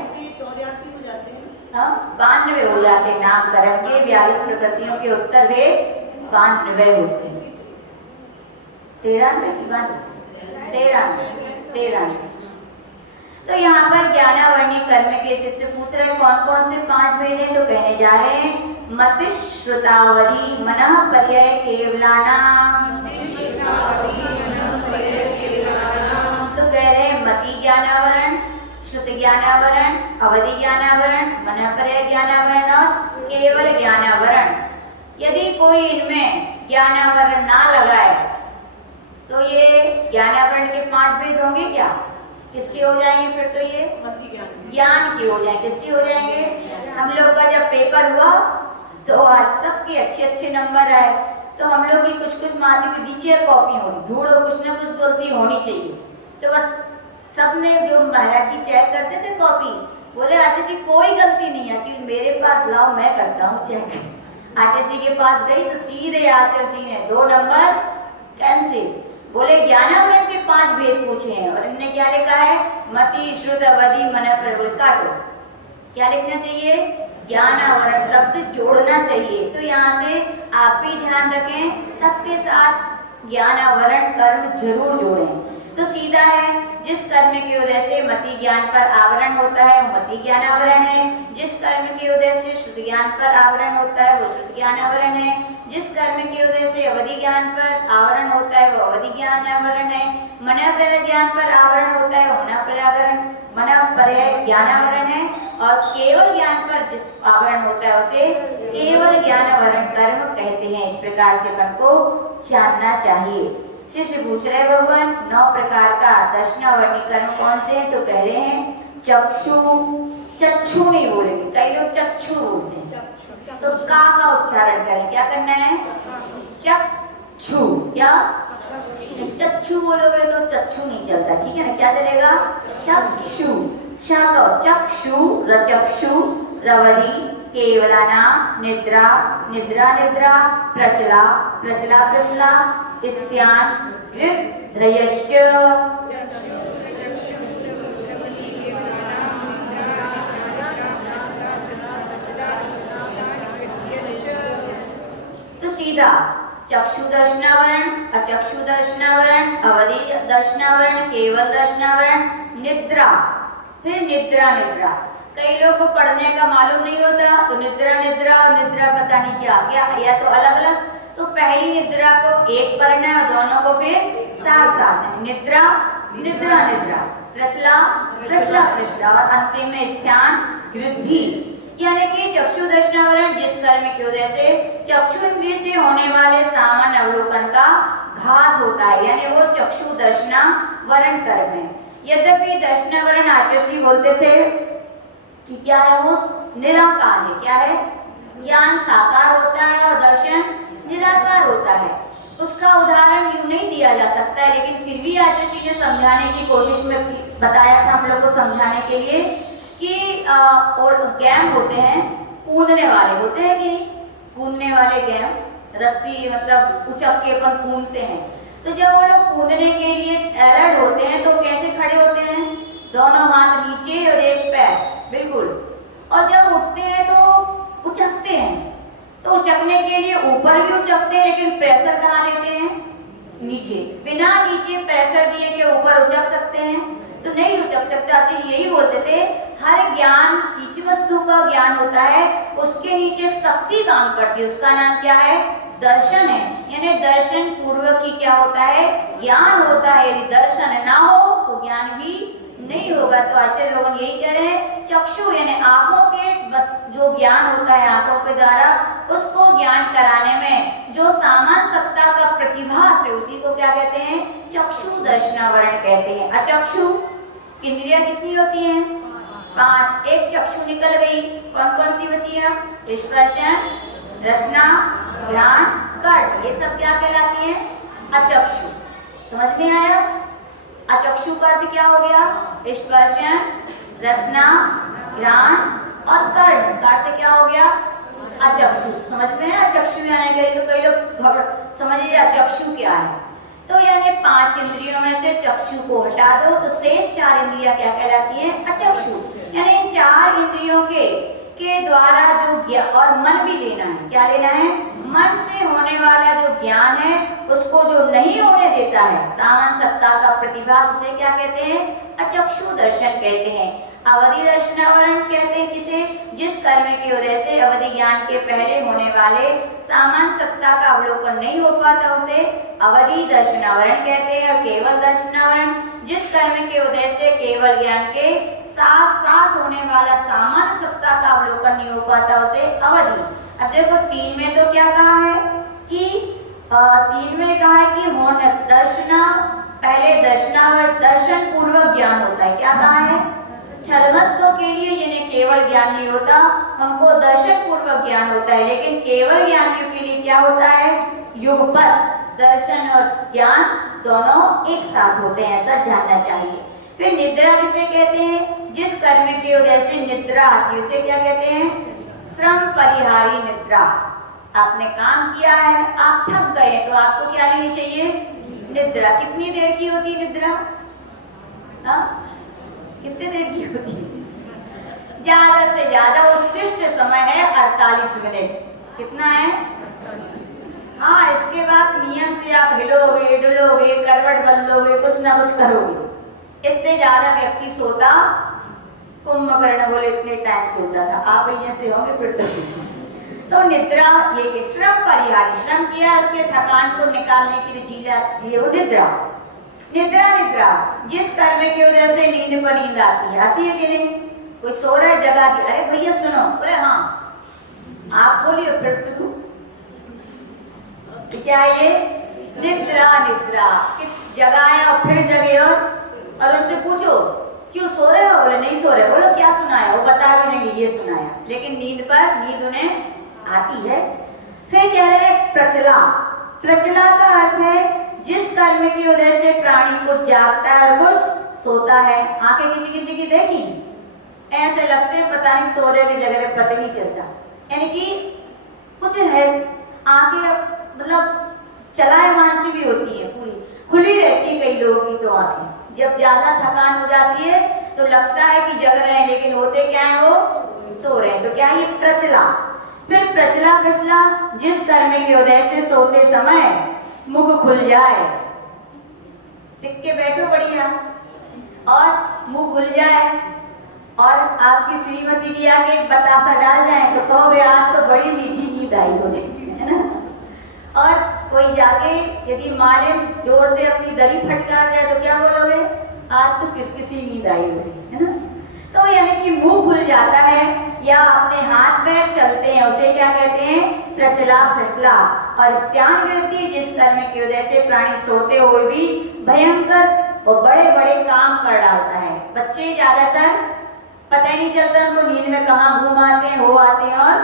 92 हो जाते हैं नाम कर्म के, 42 प्रकृतियों के उत्तर भेद 92 होते हैं। 93 की बात 13। तो यहाँ पर ज्ञानावर्णी कर्म के शिष्य पूछ रहे कौन कौन से 5 भेद हैं? तो कहने जा रहे हैं मति श्रुतावधि मनः पर्यय केवलानाम। तो कह रहे हैं मति ज्ञानावरण, श्रुति ज्ञानावरण, अवधि ज्ञानावरण, मनःपर्यय ज्ञानावरण और केवल ज्ञानावरण। यदि कोई इनमें ज्ञानावरण ना लगाए तो ये ज्ञानावरण के 5 भेद होंगे क्या? किसके हो जाएंगे? फिर तो ये ज्ञान के हो जाएंगे। किसके हो जाएंगे? हम लोग का जब पेपर हुआ तो आज सबके अच्छे नंबर आए, तो हम लोग की कुछ माध्यमिक नीचे कॉपी होती, ढूंढो कुछ ना कुछ गलती होनी चाहिए। तो बस सबने जो महाराज जी चेक करते थे कॉपी, बोले आचार्य जी कोई गलती नहीं है कि मेरे पास लाओ मैं करता हूँ चेक। आचार्य जी के पास गई तो सीधे आचार्य जी ने 2 नंबर कैंसिल। बोले ज्ञानावरण के 5 भेद पूछे हैं और इनने क्या लिखा है? मति श्रुत अवधि मनःपर्यय। बोले काटो, क्या लिखना चाहिए? ज्ञानावरण शब्द जोड़ना चाहिए। तो यहाँ से आप भी ध्यान रखें, सबके साथ ज्ञानावरण कर्म जरूर जोड़ें। तो सीधा है जिस कर्म के उदय से मति ज्ञान पर आवरण होता है वो मति ज्ञान आवरण है, जिस कर्म के उदय से श्रुति ज्ञान पर आवरण होता है वो श्रुति ज्ञान आवरण है, जिस कर्म के उदय से अवधि ज्ञान पर आवरण होता है वो अवधि ज्ञान आवरण है, मनःपर्यय ज्ञान पर आवरण होता है मनःपर्यय ज्ञान आवरण है, और केवल ज्ञान पर जिस आवरण होता है उसे केवल ज्ञान आवरण कर्म कहते हैं। इस प्रकार से मन को जानना चाहिए। शिष्य पूछ रहे भगवान 9 प्रकार का दशनावर्णी कर्म कौन से हैं? तो कह रहे हैं चक्षु नहीं बोलेंगे, कई लोग चक्षु बोलते हैं, तो का उच्चारण करें। क्या करना है? चक्षु। क्या? चक्षु बोलोगे तो चक्षु नहीं चलता, ठीक है ना, क्या चलेगा? चक्षु। शाका चक्षु रचक्षु रवधि केवलाना निद्रा निद्रा निद्रा प्रचला प्रचला प्रचला स्त्यान हृदयश्च। तो सीधा चक्षु दर्शनावरण, अचक्षु दर्शनावरण, अवधि दर्शनावरण, केवल दर्शनावरण, निद्रा, फिर निद्रा निद्रा। कई लोग को पढ़ने का मालूम नहीं होता तो निद्रा निद्रा और निद्रा पता नहीं क्या क्या, या तो अलग अलग। तो पहली निद्रा को एक पढ़ना है, दोनों को फिर साथ साथ, निद्रा निद्रा निद्रा, प्रचला प्रचला प्रचला, और अंतिम में स्थान वृद्धि। यानी कि चक्षु दर्शनावरण जिस कर्म की वजह से चक्षु इंद्रिय से होने वाले सामान्य अवलोकन का घात होता है, यानी वो चक्षु दर्शनावरण कर्म है। यद्यपि दर्शनावरण आचार्य बोलते थे कि क्या है, वो निराकार है। क्या है? ज्ञान साकार होता है और दर्शन निराकार होता है। उसका उदाहरण यूं नहीं दिया जा सकता है, लेकिन फिर भी आचार्य ने समझाने की कोशिश में बताया था हम लोग को समझाने के लिए कि और गेम होते हैं, कूदने वाले होते हैं कि नहीं, कूदने वाले गेम, रस्सी मतलब उचक के अपन कूदते हैं। तो जब वो लोग कूदने के लिए अलर्ट होते हैं तो कैसे खड़े होते हैं? दोनों हाथ नीचे और एक पैर, बिल्कुल। और जब उठते हैं तो उचकते हैं, तो उचकने के लिए ऊपर भी उचकते हैं, लेकिन प्रेशर कहाँ देते हैं? नीचे। बिना नीचे प्रेशर दिए के ऊपर उचक सकते हैं? तो नहीं उचक सकता। तो यही बोलते थे, हर ज्ञान, किसी वस्तु का ज्ञान होता है, उसके नीचे एक शक्ति काम करती है, उसका नाम क्या है? दर्शन है। यानी दर्शन पूर्वक ही क्या होता है? ज्ञान होता है। यदि दर्शन ना हो तो ज्ञान भी नहीं होगा। तो आचार्य लोग यही कह रहे हैं, चक्षु यानी आंखों के जो ज्ञान होता है आंखों के द्वारा, उसको ज्ञान कराने में जो सामान्य सत्ता का प्रतिभास है, उसी को क्या कहते हैं? चक्षु दर्शनावरण कहते हैं। अचक्षु इंद्रियां कितनी होती हैं? 5। एक चक्षु निकल गई, कौन कौन सी बची है? स्पर्शन, रसना, घ्राण, कर्म, ये सब क्या कहलाती है? अचक्षु। समझ में आया? अचक्षु का अर्थ क्या हो गया? स्पर्शन, रसना, घ्राण और कर्ण का अर्थ क्या हो गया? अचक्षु। समझ में है? अचक्षु यानी कई लोग समझिए अचक्षु क्या है। तो यानी 5 इंद्रियों में से चक्षु को हटा दो तो शेष 4 इंद्रियां क्या कहलाती हैं? अचक्षु। यानी इन 4 इंद्रियों के द्वारा जो ज्ञान, और मन भी लेना है, क्या लेना है? मन से होने वाला जो ज्ञान है, उसको जो नहीं होने देता है, सामान्य सत्ता का प्रतिभास, उसे क्या कहते हैं? अचक्षु दर्शन कहते हैं। अवधि दर्शनावरण कहते हैं किसे? जिस कर्म की वजह से अवधि ज्ञान के पहले होने वाले सामान्य सत्ता का अवलोकन नहीं हो पाता, उसे अवधि दर्शनावरण कहते हैं। और केवल दर्शनावरण जिस कर्म की वजह से केवल ज्ञान के साथ साथ होने वाला सामान्य सत्ता का अवलोकन नहीं हो पाता, उसे अवधि। अब देखो 3 में तो क्या कहा है कि 3 में कहा है कि होने दर्शना, पहले दर्शनावरण दर्शन पूर्वक ज्ञान होता है। क्या कहा है? छलमस्तों के लिए जिन्हें केवल ज्ञान नहीं होता, उनको दर्शन पूर्वक ज्ञान होता है। लेकिन केवल ज्ञानियों के लिए क्या होता है? युगपत, दर्शन और ज्ञान दोनों एक साथ होते हैं, ऐसा जानना चाहिए। फिर निद्रा किसे कहते हैं? जिस कर्म की वजह से निद्रा आती है, उसे क्या कहते हैं? श्रम परिहारी निद्रा। आपने काम किया है, आप थक गए, तो आपको क्या लेनी चाहिए? निद्रा। कितनी देर की होती है निद्रा? कितने देर की होती है? ज्यादा से ज्यादा उत्कृष्ट समय है 48 मिनट। कितना है? हाँ, इसके बाद नियम से आप हिलोगे डुलोगे, करवट बदलोगे, कुछ ना कुछ करोगे। इससे ज्यादा व्यक्ति सोता, कुंभकर्ण बोले इतने टाइम सोता था, आप ऐसे होंगे फिर तो निद्रा ये श्रम परिहारी, श्रम किया उसके थकान को निकालने के लिए जी जाती है वो निद्रा। निद्रा निद्रा जिस कर्म की वजह से नींद पर नींद आती है कि नहीं? कोई सो रहा है, जगा दी, अरे भैया सुनो, बोले हाँ, आँख खोली और फिर सुनो। क्या ये निद्रा? निद्रा जगाया और फिर जगे और उनसे पूछो क्यों सो रहे हो? बोले नहीं सो रहे। बोलो क्या सुनाया? वो बता भी देंगे ये सुनाया, लेकिन नींद उन्हें आती है। फिर कह रहे प्रचला। प्रचला का अर्थ है जिस कर्म की वजह से प्राणी कुछ जागता है और कुछ सोता है। आंखें किसी किसी की देखी, ऐसे लगते हैं पता नहीं सो रहे की जगह पता नहीं चलता, यानी कि कुछ है। आंखें मतलब चलायमान सी भी होती है, पूरी खुली रहती है कई लोगों की तो आंखें। जब ज्यादा थकान हो जाती है तो लगता है कि जग रहे हैं, लेकिन होते क्या है, वो सो रहे हैं। तो क्या ये प्रचला। फिर प्रचला प्रचला जिस कर्म की वजह से सोते समय मुख खुल जाए, टिक के बैठो बढ़िया, और मुंह खुल जाए और आपकी श्रीमती जी आके एक बतासा डाल जाए तो कहोगे आज तो बड़ी मीठी नींद आई बोले, है ना। और कोई जाके यदि मारे जोर से अपनी दरी फटकार जाए तो क्या बोलोगे, आज तो किस किसी नींद आई बोले, है ना। तो यानी कि मुंह खुल जाता है या अपने हाथ पैर चलते हैं, उसे क्या कहते हैं, प्रचला प्रचला। और स्त्यान वृत्ति जिस कर्म की वजह से प्राणी सोते हुए भी भयंकर और बड़े बड़े काम कर डालता है। बच्चे ज्यादातर पता ही नहीं चलता उनको नींद में कहाँ घूम आते हैं, हो आते हैं और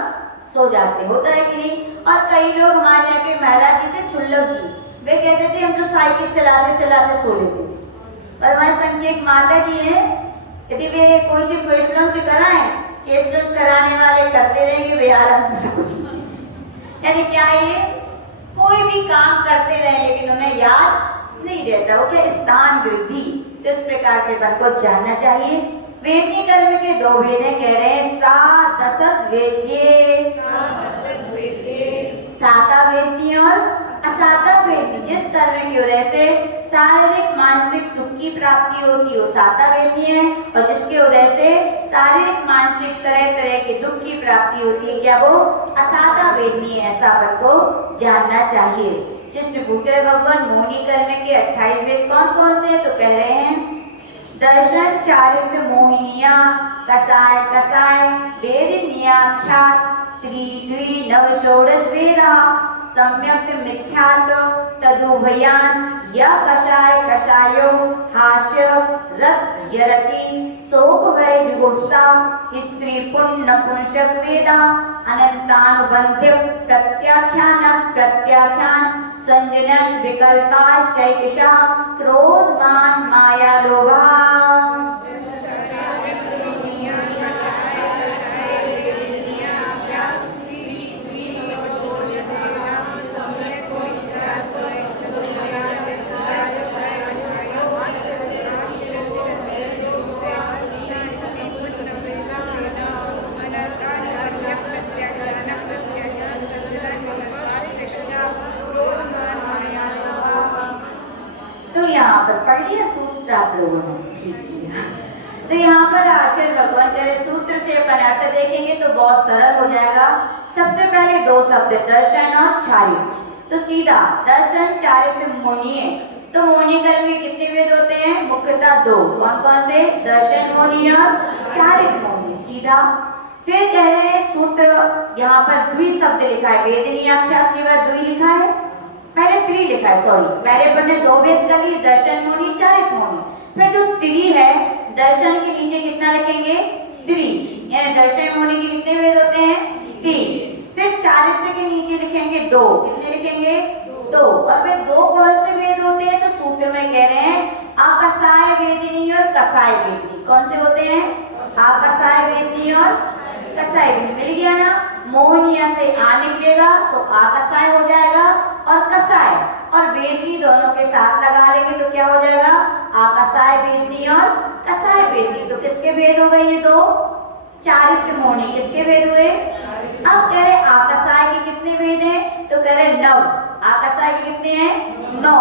सो जाते, होता है कि नहीं। और कई लोग हमारे यहाँ के महाराज जी थे छुल्लक जी, वे कहते थे हम तो साइकिल चलाते चलाते सो लेते थे। और हमारे संघ के एक माता जी हैं, यदि वे कोई से केश लॉन्च कराएं, केस लॉन्च कराने वाले करते रहेंगे वे आराम से सो, यानी क्या ये कोई भी काम करते रहे लेकिन उन्हें याद नहीं रहता, वो क्या स्थान वृद्धि। तो इस प्रकार से मन को जानना चाहिए। वेदनी कर्म के दो वेदें कह रहे हैं, सातसत वेद्ये, साता वेदनी और असाता वेदनी। जिस कर्म की वजह से शारीरिक मानसिक सुख की प्राप्ति होती है वो साता वेदनी है, और जिसके वजह से शारीरिक मानसिक तरह तरह के दुख की प्राप्ति होती है क्या वो असाता वेदनी है। ऐसा अपन को जानना चाहिए। शिष्य पूछ रहे भगवान मोहिनी कर्म के 28 वेद कौन कौन से, तो कह रहे हैं दर्शन चारित्र मोहिनिया कसाय कसाय वेदिन्याख्यास त्रि नव षोडश वेदा सम्यक्त मिथ्यात तदुभयान या कषाय कषायो हास्य रत यरति शोक भय जुगुप्सा स्त्री पुण्य पुंसक वेदा अनंतानुबंध्य प्रत्याख्यान प्रत्याख्यान संजनन विकल्पाश्चैकशा क्रोध मान माया लोभा। पढ़ लिया सूत्र आप लोगों ने, ठीक किया। तो यहाँ पर आचार्य भगवान कह रहे सूत्र से अपन अर्थ देखेंगे तो बहुत सरल हो जाएगा। सबसे पहले दो शब्द दर्शन और चारित्र, तो सीधा दर्शन चारित्र मोहिनी। तो मोहिनी कर्म में कितने वेद होते हैं, मुख्यतः दो, कौन कौन से, दर्शन मोहिनी और चारित्र मोहिनी, सीधा। फिर कह रहे हैं सूत्र, यहाँ पर द्वि शब्द लिखा है, वेदिनी आख्यास के बाद द्वि लिखा है, पहले त्रि लिखा है, सॉरी पहले अपन ने दो वेद कर लिए, दर्शन मोहिनी चारित्र मोहिनी। फिर जो त्रि है दर्शन के नीचे कितना लिखेंगे, त्रि, यानी दर्शन मोहिनी के कितने वेद होते हैं, तीन। फिर चारित्र के नीचे लिखेंगे दो, कितने लिखेंगे, दो। और फिर दो कौन से वेद होते हैं, तो सूत्र में कह रहे हैं आकसाय वेदिनी और कसाय वेदिनी। कौन से होते हैं, आकसाय वेदिनी और कसाय वेदिनी। मिल गया ना, मोहनिया से आ निकलेगा तो आकसाय हो जाएगा, और कसाय और वेदनी दोनों के साथ लगा लेंगे तो क्या हो जाएगा, आकसाय वेदनी और कसाय वेदनी। तो किसके वेद हो गए ये दो, चारित्र मोहिनी किसके वेद हुए। अब कह रहे आकसाय के कितने वेद हैं, तो कह रहे 9, आकसाय के कितने हैं, 9।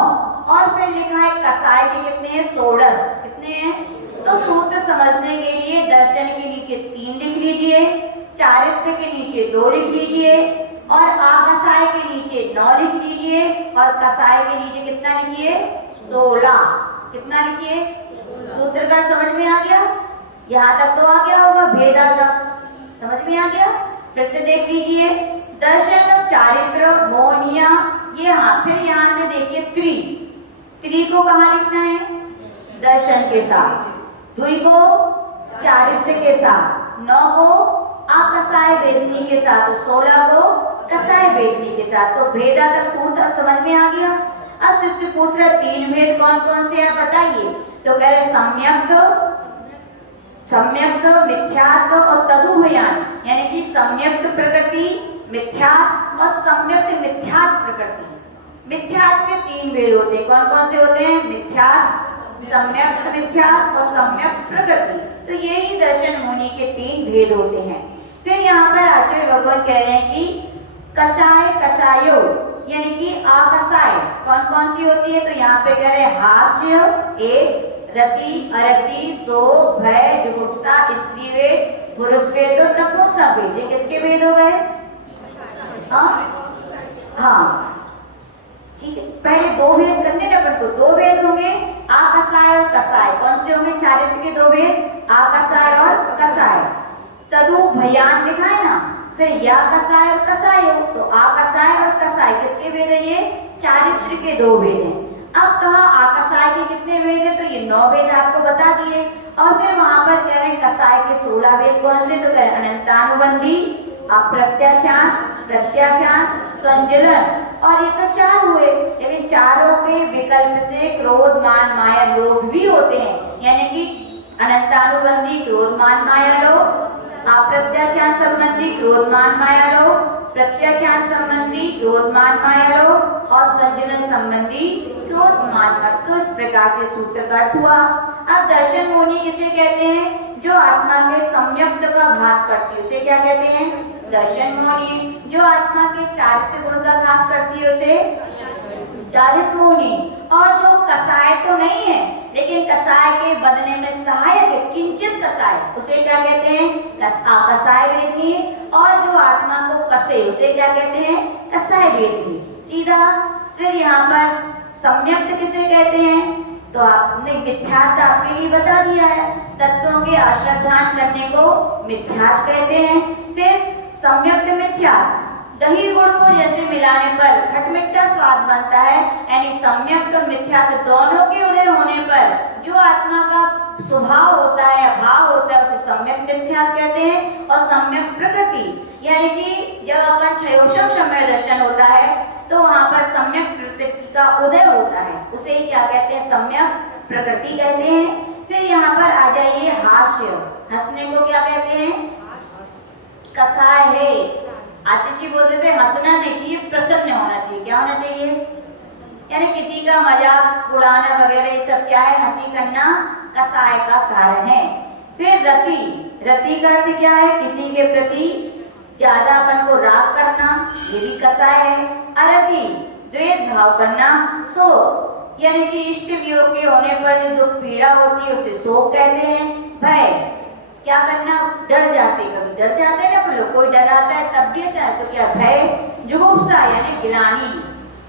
और फिर लिखा है कसाय के कितने हैं, 16, कितने हैं। तो सूत्र समझने के लिए दर्शन के नीचे 3 लिख लीजिए, चारित्र के नीचे 2 लिख लीजिए, और आकसाय के नीचे 9 लिख लीजिए, और कसाय के नीचे कितना लिखिए, 16। कितना लिखिए, सूत्रकार समझ में आ गया, यहाँ तक तो आ गया होगा, भेदा तक समझ में आ गया। फिर से देख लीजिए, दर्शन चारित्र मोहनिया, ये हाँ। फिर यहाँ से देखिए त्रि, त्रि को कहाँ लिखना है, दर्शन के साथ, द्वि को चारित्र के साथ, 9 को आकसाय वेदनी के साथ, 16 को कसाय वेदनी के साथ। तो भेदा तक सूत्र समझ में आ गया। अब शिष्य पूछ रहे तीन भेद कौन कौन से आप बताइए। तो कह रहे सम्यक्त, मिथ्यात्व और तदुभयान, यानी कि सम्यक्त प्रकृति मिथ्यात्व और सम्यक्त मिथ्यात्व प्रकृति। मिथ्यात्व के तीन भेद होते हैं, कौन कौन से होते हैं? मिथ्यात्व, सम्यक्त मिथ्यात्व और सम्यक्त प्रकृति। तो यही दर्शन मुनि के तीन भेद होते हैं। फिर यहाँ पर आचार्य भगवान कह रहे हैं कि कषाय कषायो, यानी कि आकषाय कौन कौन सी होती है? तो यहाँ पे कह रहे हैं हास्य एक, रति अरति शोक भय जुगुप्सा स्त्री वेद पुरुष वेद और नपुंसक वेद। ये किसके वेद हो गए? हाँ ठीक है, पहले दो भेद करने ना अपन को। दो भेद होंगे आकषाय और कषाय। कौन से होंगे चारित्र के दो भेद? आकषाय और कषाय। तदु भयान लिखा है ना, फिर या कषाय और कषाय हो, तो आकषाय और कषाय किसके भेद है? ये चारित्र के दो भेद हैं। अब कहा आकषाय के कितने भेद है? तो ये 9 भेद आपको बता दिए। और फिर वहां पर कह रहे हैं कषाय के 16 भेद कौन से? तो कह रहे अनंतानुबंधी, अप्रत्याख्यान, प्रत्याख्यान, संजलन, और ये तो 4 हुए। लेकिन चारों के विकल्प से क्रोध मान माया लोभ भी होते हैं, यानी कि अनंतानुबंधी क्रोध मान माया लोभ, अप्रत्याख्यान संबंधी क्रोध मान माया लोभ, प्रत्याख्यान संबंधी क्रोध मान माया लोभ और संजलन संबंधी क्रोध मान। तो इस प्रकार से सूत्र का अर्थ हुआ। अब दर्शन मुनि किसे कहते हैं? जो आत्मा के सम्यक्त का घात करती है उसे क्या कहते हैं? दर्शन मुनि। जो आत्मा के चारित्र गुण का घात करती है उसे चारित्र मुनि। और जो कषाय तो नहीं है लेकिन कषाय के बदने में सहायक है, किंचित कषाय, उसे क्या कहते हैं? आकषाय वेदनी। और जो आत्मा को कसे उसे क्या कहते हैं? कषाय वेदनी। सीधा फिर यहाँ पर सम्यक्त किसे कहते हैं? तो आपने मिथ्यात्व आपके लिए बता दिया है, तत्वों के अश्रद्धान करने को मिथ्यात्व कहते हैं। फिर सम्यक्त मिथ्यात्व, दही गुड़ को जैसे मिलाने पर खटमिठा स्वाद बनता है, यानी सम्यक्त और मिथ्यात्व दोनों के उदय होने पर जो आत्मा का स्वभाव होता है या भाव होता है उसे सम्यक मिथ्यात्व कहते हैं। और सम्यक प्रकृति, यानी कि जब अपन क्षयोषम समय दर्शन होता है तो वहां पर सम्यक प्रकृति का उदय होता है, उसे क्या कहते हैं? सम्यक प्रकृति कहते हैं। फिर यहाँ पर आ जाइए हास्य, हंसने को क्या कहते हैं? कषाय है। आतिशी बोल रहे थे हंसना नहीं चाहिए, प्रसन्न होना चाहिए। क्या होना चाहिए? यानी किसी का मजाक उड़ाना वगैरह ये सब क्या है? हंसी करना कषाय का कारण है। फिर रति, रति का अर्थ क्या है? किसी के प्रति ज्यादा अपन को राग करना, ये भी कषाय है। अरति, द्वेष भाव करना। शोक, यानी कि इष्ट वियोग के होने पर जो दुख पीड़ा होती है उसे शोक कहते हैं। भय, क्या करना? डर जाते, कभी डर जाते हैं ना लोग, कोई डराता है तब भी आता है, तो क्या? भय। जुगुप्सा यानी गिलानी।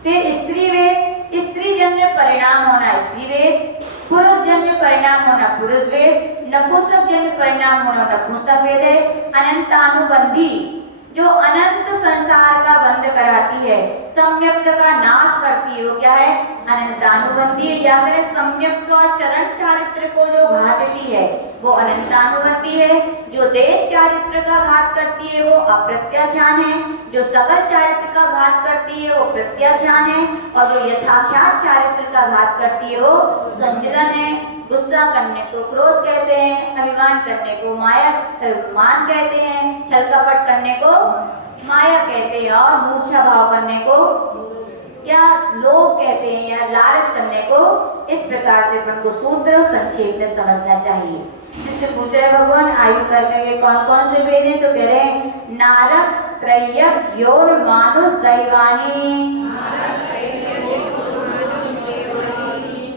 फिर स्त्री वेद, स्त्री जन्य परिणाम होना स्त्री वेद, पुरुष जन्य परिणाम होना पुरुष वेद, नपुंसक जन्य परिणाम होना नपुंसक वेद है। अनंतानुबंधी, जो अनंत संसार का बंध कराती है, सम्यक्त का नाश करती है, वो क्या है? अनंतानुबंधी। या करें सम्यक्त और चरण चारित्र को जो घातती है वो अनंतानुबंधी है। जो देश चारित्र का घात करती है वो अप्रत्याख्यान है। जो सकल चारित्र का घात करती है वो प्रत्याख्यान है। और जो यथाख्यात चारित्र का घात करती है वो संजलन है। गुस्सा करने को क्रोध कहते हैं, अभिमान करने को माया मान कहते हैं, छल कपट करने को माया कहते हैं, और मूर्छा भाव करने को या लोभ कहते हैं, या लालच करने को। इस प्रकार से अपन को सूत्र संक्षेप में समझना चाहिए। शिष्य पूछ रहे भगवान आयु कर्म के कौन कौन से भेद हैं? तो कह रहे हैं नारद त्रय्यक योर मानुष दैवानी।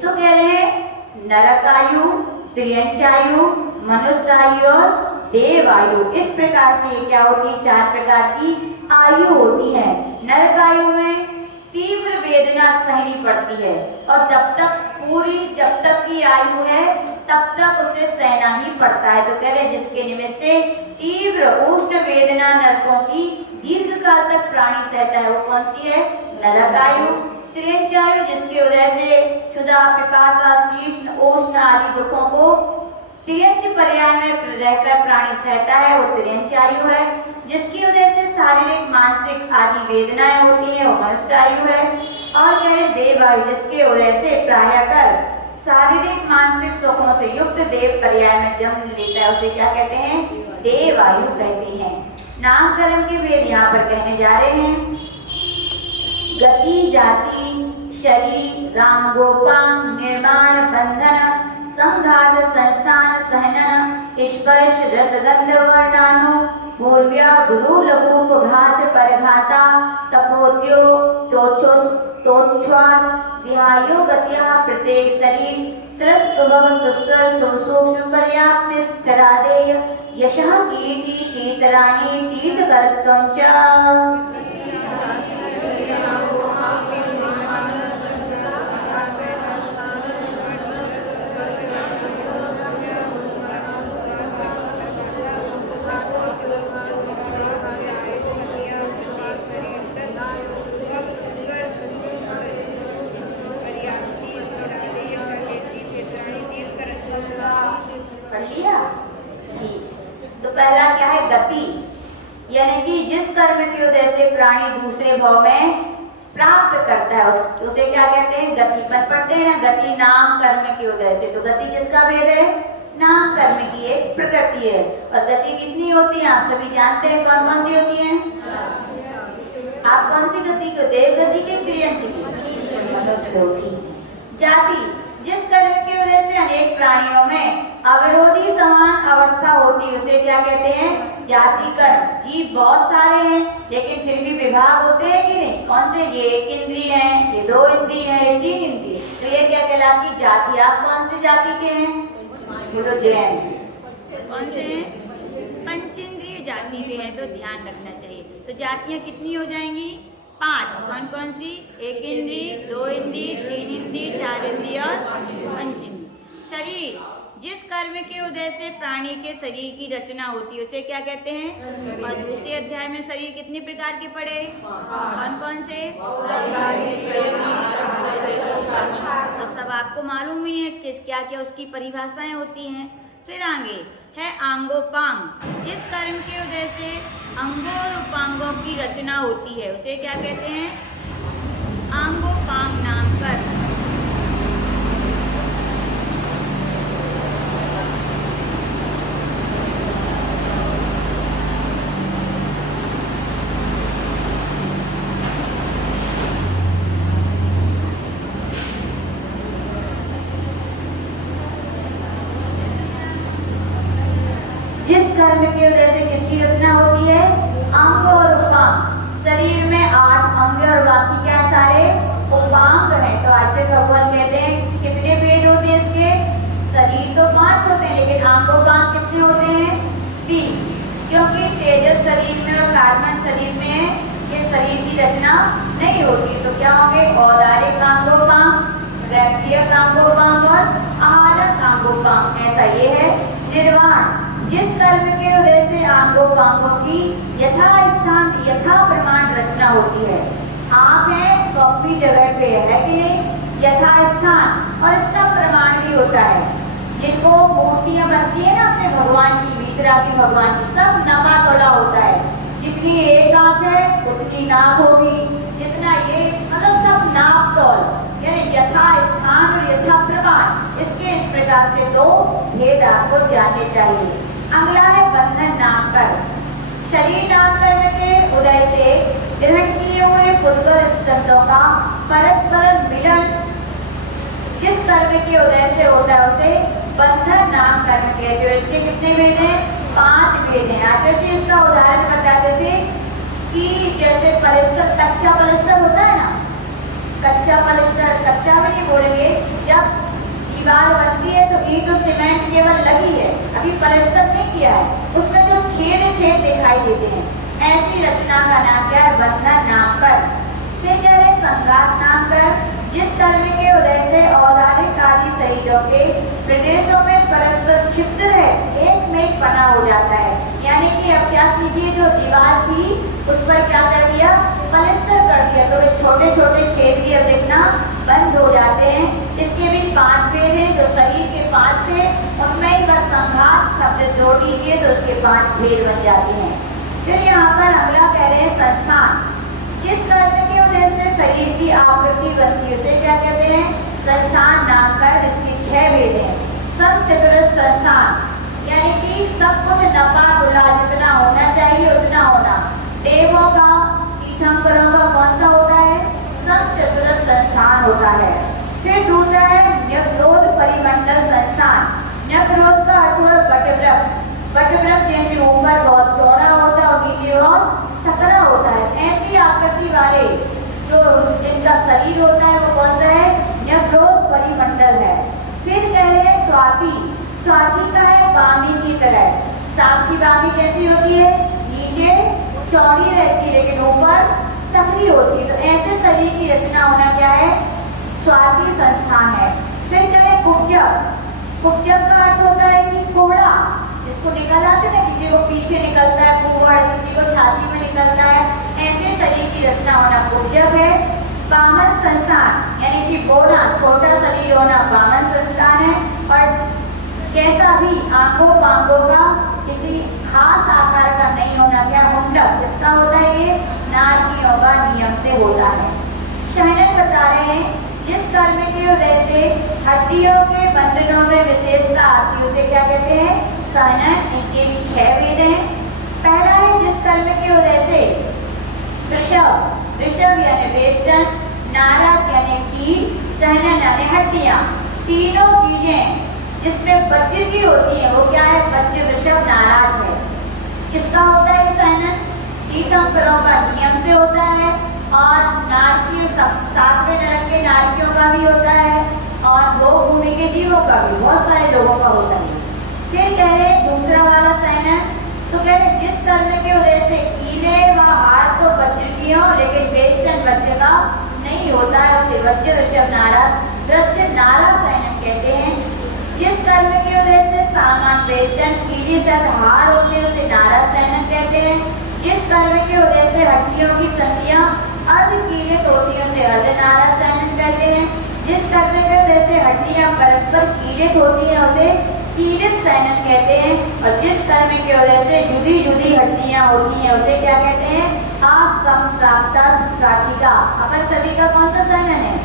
तो कह रहे हैं नरकायु, त्रियंचायु, मनुष्यायु और देवायु। इस प्रकार से ये क्या होती है? 4 प्रकार की आयु होती है। नरकायु में तीव्र वेदना सहनी पड़ती है और जब तक की आयु है तब तक उसे सहना ही पड़ता है। तो कह रहे जिसके निमित्त से तीव्र उष्ण वेदना नरकों की दीर्घ काल तक प्राणी सहता है वो कौन सी है? नरकायु। त्रियंचायु जिसके उदय से क्षुधा, पिपासा, शीष्ण, उष्ण आदि दुखों को त्रियंच पर्याय में रहकर प्राणी सहता है वो त्रियंचायु है। जिसकी वजह से शारीरिक, मानसिक आदि वेदनाएं होती हैं वो मनुष्यायु है। और कह रहे देवायु जिसके उदय से प्राय कर शारीरिक मानसिक सुखों से युक्त देव पर्याय में जन्म लेता है उसे क्या कहते हैं? देवायु कहते हैं। नामकरण के वेद यहाँ पर कहने जा रहे हैं। गति जाति शरीर रांगोपांग निर्माण बंधन संघात संस्थान सहनन स्पर्श रसगंध वर्णानु पूर्व्या गुरु लघु घात परघाता तपोत्यो तोच्छ्वास ध्यायो गत्या प्रत्येक शरीर त्रस सुभव सुस्वर सुसूक्ष्म पर्याप्त स्थिरादेय यशः कीर्ति शीतराणि तीर्थकरत्वं च। पहला क्या है? गति, यानी कि जिस कर्म के उदय से प्राणी दूसरे भाव में प्राप्त करता है उसे क्या कहते हैं? गति। पर पढ़ते हैं ना, गति नाम कर्म के उदय से। तो गति किसका भेद है? नाम कर्म की एक प्रकृति है। और गति कितनी होती है आप सभी जानते हैं, कौन कौन सी होती है? आप कौन सी गति को? देव गति की, त्रियंची की, मनुष्य होती। जाति, जिस कर्म के वजह से अनेक प्राणियों में अविरोधी समान अवस्था होती है उसे क्या कहते हैं? जाति कर्म। जीव बहुत सारे हैं लेकिन फिर भी विभाग होते हैं कि नहीं? कौन से? ये एक इंद्रिय है, ये दो इंद्रिय है, ये तीन इंद्रिय, तो ये क्या कहलाती? जाति। आप कौन से जाति के हैं? बोलो जैन। कौन से हैं? पंचेंद्रिय जाति पे है, तो ध्यान रखना चाहिए। तो जातियां कितनी हो जाएंगी? 5। कौन कौन सी? एक इंद्रिय, दो इंद्रिय, तीन इंद्रिय, चार इंद्रिय और पंचेंद्रिय। शरीर, जिस कर्म के उदय से प्राणी के शरीर की रचना होती है उसे क्या कहते हैं? और दूसरे अध्याय में शरीर कितने प्रकार के पड़े? कौन कौन से? तो सब आपको मालूम ही है कि क्या क्या उसकी परिभाषाएं होती हैं। फिर आगे है आंगोपांग, जिस कर्म के उदय से अंगों और उपांगों की रचना होती है उसे क्या कहते हैं? आंगोपांग नाम कर्म। जिस कर्म के उदय से किसकी रचना होती है? अंग और उपांग। शरीर में 8 अंग और बाकी क्या सारे उपांग हैं। तो आचार्य भगवान कहते हैं कितने भेद होते हैं इसके? शरीर तो 5 होते हैं लेकिन अंग उपांग कितने होते हैं? 3। क्योंकि तेजस शरीर में और कार्बन शरीर में ये शरीर की रचना नहीं होती। तो क्या होंगे? औदारिक अंगोपांग, वैक्तिक अंगोपांग और आहारक अंगोपांग। ऐसा ये है। निर्वाण, जिस कर्म के उदय से आंगोपांगों की यथा स्थान यथा प्रमाण रचना होती है। आंख है तो अपनी जगह पे है कि नहीं? यथा स्थान, और इसका प्रमाण भी होता है। जिनको मूर्तियां बनती है ना अपने भगवान की, वीतरागी भगवान की, सब नमा तोला होता है। जितनी एक आंख है उतनी नाक होगी, जितना ये, मतलब सब नाप तोल, यानी यथा स्थान और यथा प्रमाण। इसके इस प्रकार से 2 भेद आपको जानने चाहिए। अगला है बंधन नाम कर्म। शरीर नाम कर्म के उदय से ग्रहण किए हुए पुद्गल स्कंदों का परस्पर मिलन जिस कर्म के उदय से होता है उसे बंधन नाम कर्म कहते हैं। इसके कितने भेद हैं? 5 भेद हैं। आचार्य इसका उदाहरण बताते थे कि जैसे पलस्तर, कच्चा पलस्तर होता है ना, कच्चा पलस्तर, कच्चा भी नहीं बोलेंगे, जब दीवार बनती है तो ईंट और सीमेंट केवल लगी है, अभी पलस्तर नहीं किया है, उसमें जो छेद दिखाई देते हैं, ऐसी रचना का नाम क्या है? बंधन नाम कर्म। फिर कह रहे संघात नाम कर्म, जिस कर्म के उदय से औदारिक आदि शरीरों के प्रदेशों में परस्पर छिद्र है, एक में एक बना हो जाता है। यानी कि अब क्या कीजिए, जो दीवार थी उस पर क्या कर दिया? पलस्तर कर दिया, तो वे छोटे छोटे छेद भी अब दिखना बंद हो जाते हैं। इसके भी 5 भेद हैं। जो शरीर के 5 थे उनमें ही बस संघात शब्द जोड़ दीजिए तो उसके 5 भेद बन जाते हैं। फिर यहाँ पर अगला कह रहे हैं संस्थान, जिस कर्म के उदय से शरीर की आकृति बनती है उसे क्या कहते हैं? संस्थान नाम का। इसकी 6 वेद हैं। सब चतुर्थ संस्थान यानी कि सब कुछ नपा तुला जितना होना चाहिए उतना होना। देवों का तीर्थंकरों का कौन सा होता है? सब चतुर्थ संस्थान होता है। फिर दूसरा है न्यग्रोध परिमंडल संस्थान। न्यग्रोध का अर्थ है वटवृक्ष। वटवृक्ष जैसे ऊपर बहुत चौड़ा होता है और नीचे बहुत सकरा होता है, ऐसी आकृति वाले जो जिनका शरीर होता है वो कौन सा है? न्यग्रोध परिमंडल है। फिर कह रहे हैं स्वाति। स्वाति का है बामी की तरह। सांप की बामी कैसी होती है? नीचे चौड़ी रहती है लेकिन ऊपर सकरी होती है। तो ऐसे शरीर की रचना होना क्या है? स्वाति संस्थान है। फिर कह रहे कुब्जक। कुब्जक का अर्थ होता है कि कोड़ा, जिसको निकल आते ना, किसी को पीछे निकलता है कुवड़, किसी को छाती में निकलता है, ऐसे शरीर की रचना होना कुब्जक है। बामन संस्थान यानी कि बोना, छोटा शरीर होना बामन संस्थान है। और कैसा भी आंखों पांखों का किसी खास आकार का नहीं होना क्या? मुंडक। किसका होता है ये? नारकियों का नियम से होता है। शहनन बता रहे हैं जिस कर्म की वजह से हड्डियों के बंधनों में विशेषता आती है उसे क्या कहते हैं? सहनन। इनके भी 6 वेद हैं। पहला है जिस कर्म की वजह से वृषभ, वृषभ यानी वेष्टन, नाराज यानी कील, सहनन यानी हड्डियां, तीनों चीजें जिसमें वज्र की होती है वो क्या है? वज्र, वृषभ, नाराज है। किसका होता है सहनन? तीर्थंकरों का नियम से होता है। और नारकियों, 7वें नरक के नारकियों का भी होता है और 2 भूमि के जीवों का भी, बहुत सारे लोगों का होता है। फिर कह रहे दूसरा वाला सहनन, तो कह रहे जिस कर्म की वजह से कीले व हार तो वज्र की हो लेकिन वेष्टन वज्र का नहीं होता है उसे वज्र, वृषभ, नाराज, वज्र, नाराज सहनन कहते हैं। जिस कर्म की वजह से सामान वेष्टन कीली से हार होते हैं उसे नाराज सहनन कहते हैं। जिस कर्म की वजह से हड्डियों की संख्या अर्ध कीलित होती है उसे अर्ध नाराज सहनन कहते हैं। जिस कर्म की वजह से हड्डियां परस्पर कीलित होती हैं उसे कीलित सहनन कहते हैं। और जिस कर्म की वजह से जुदी जुदी हड्डियां होती हैं उसे क्या कहते हैं? असंप्राप्ता प्रातिका। अपन सभी का कौन सा सहनन है?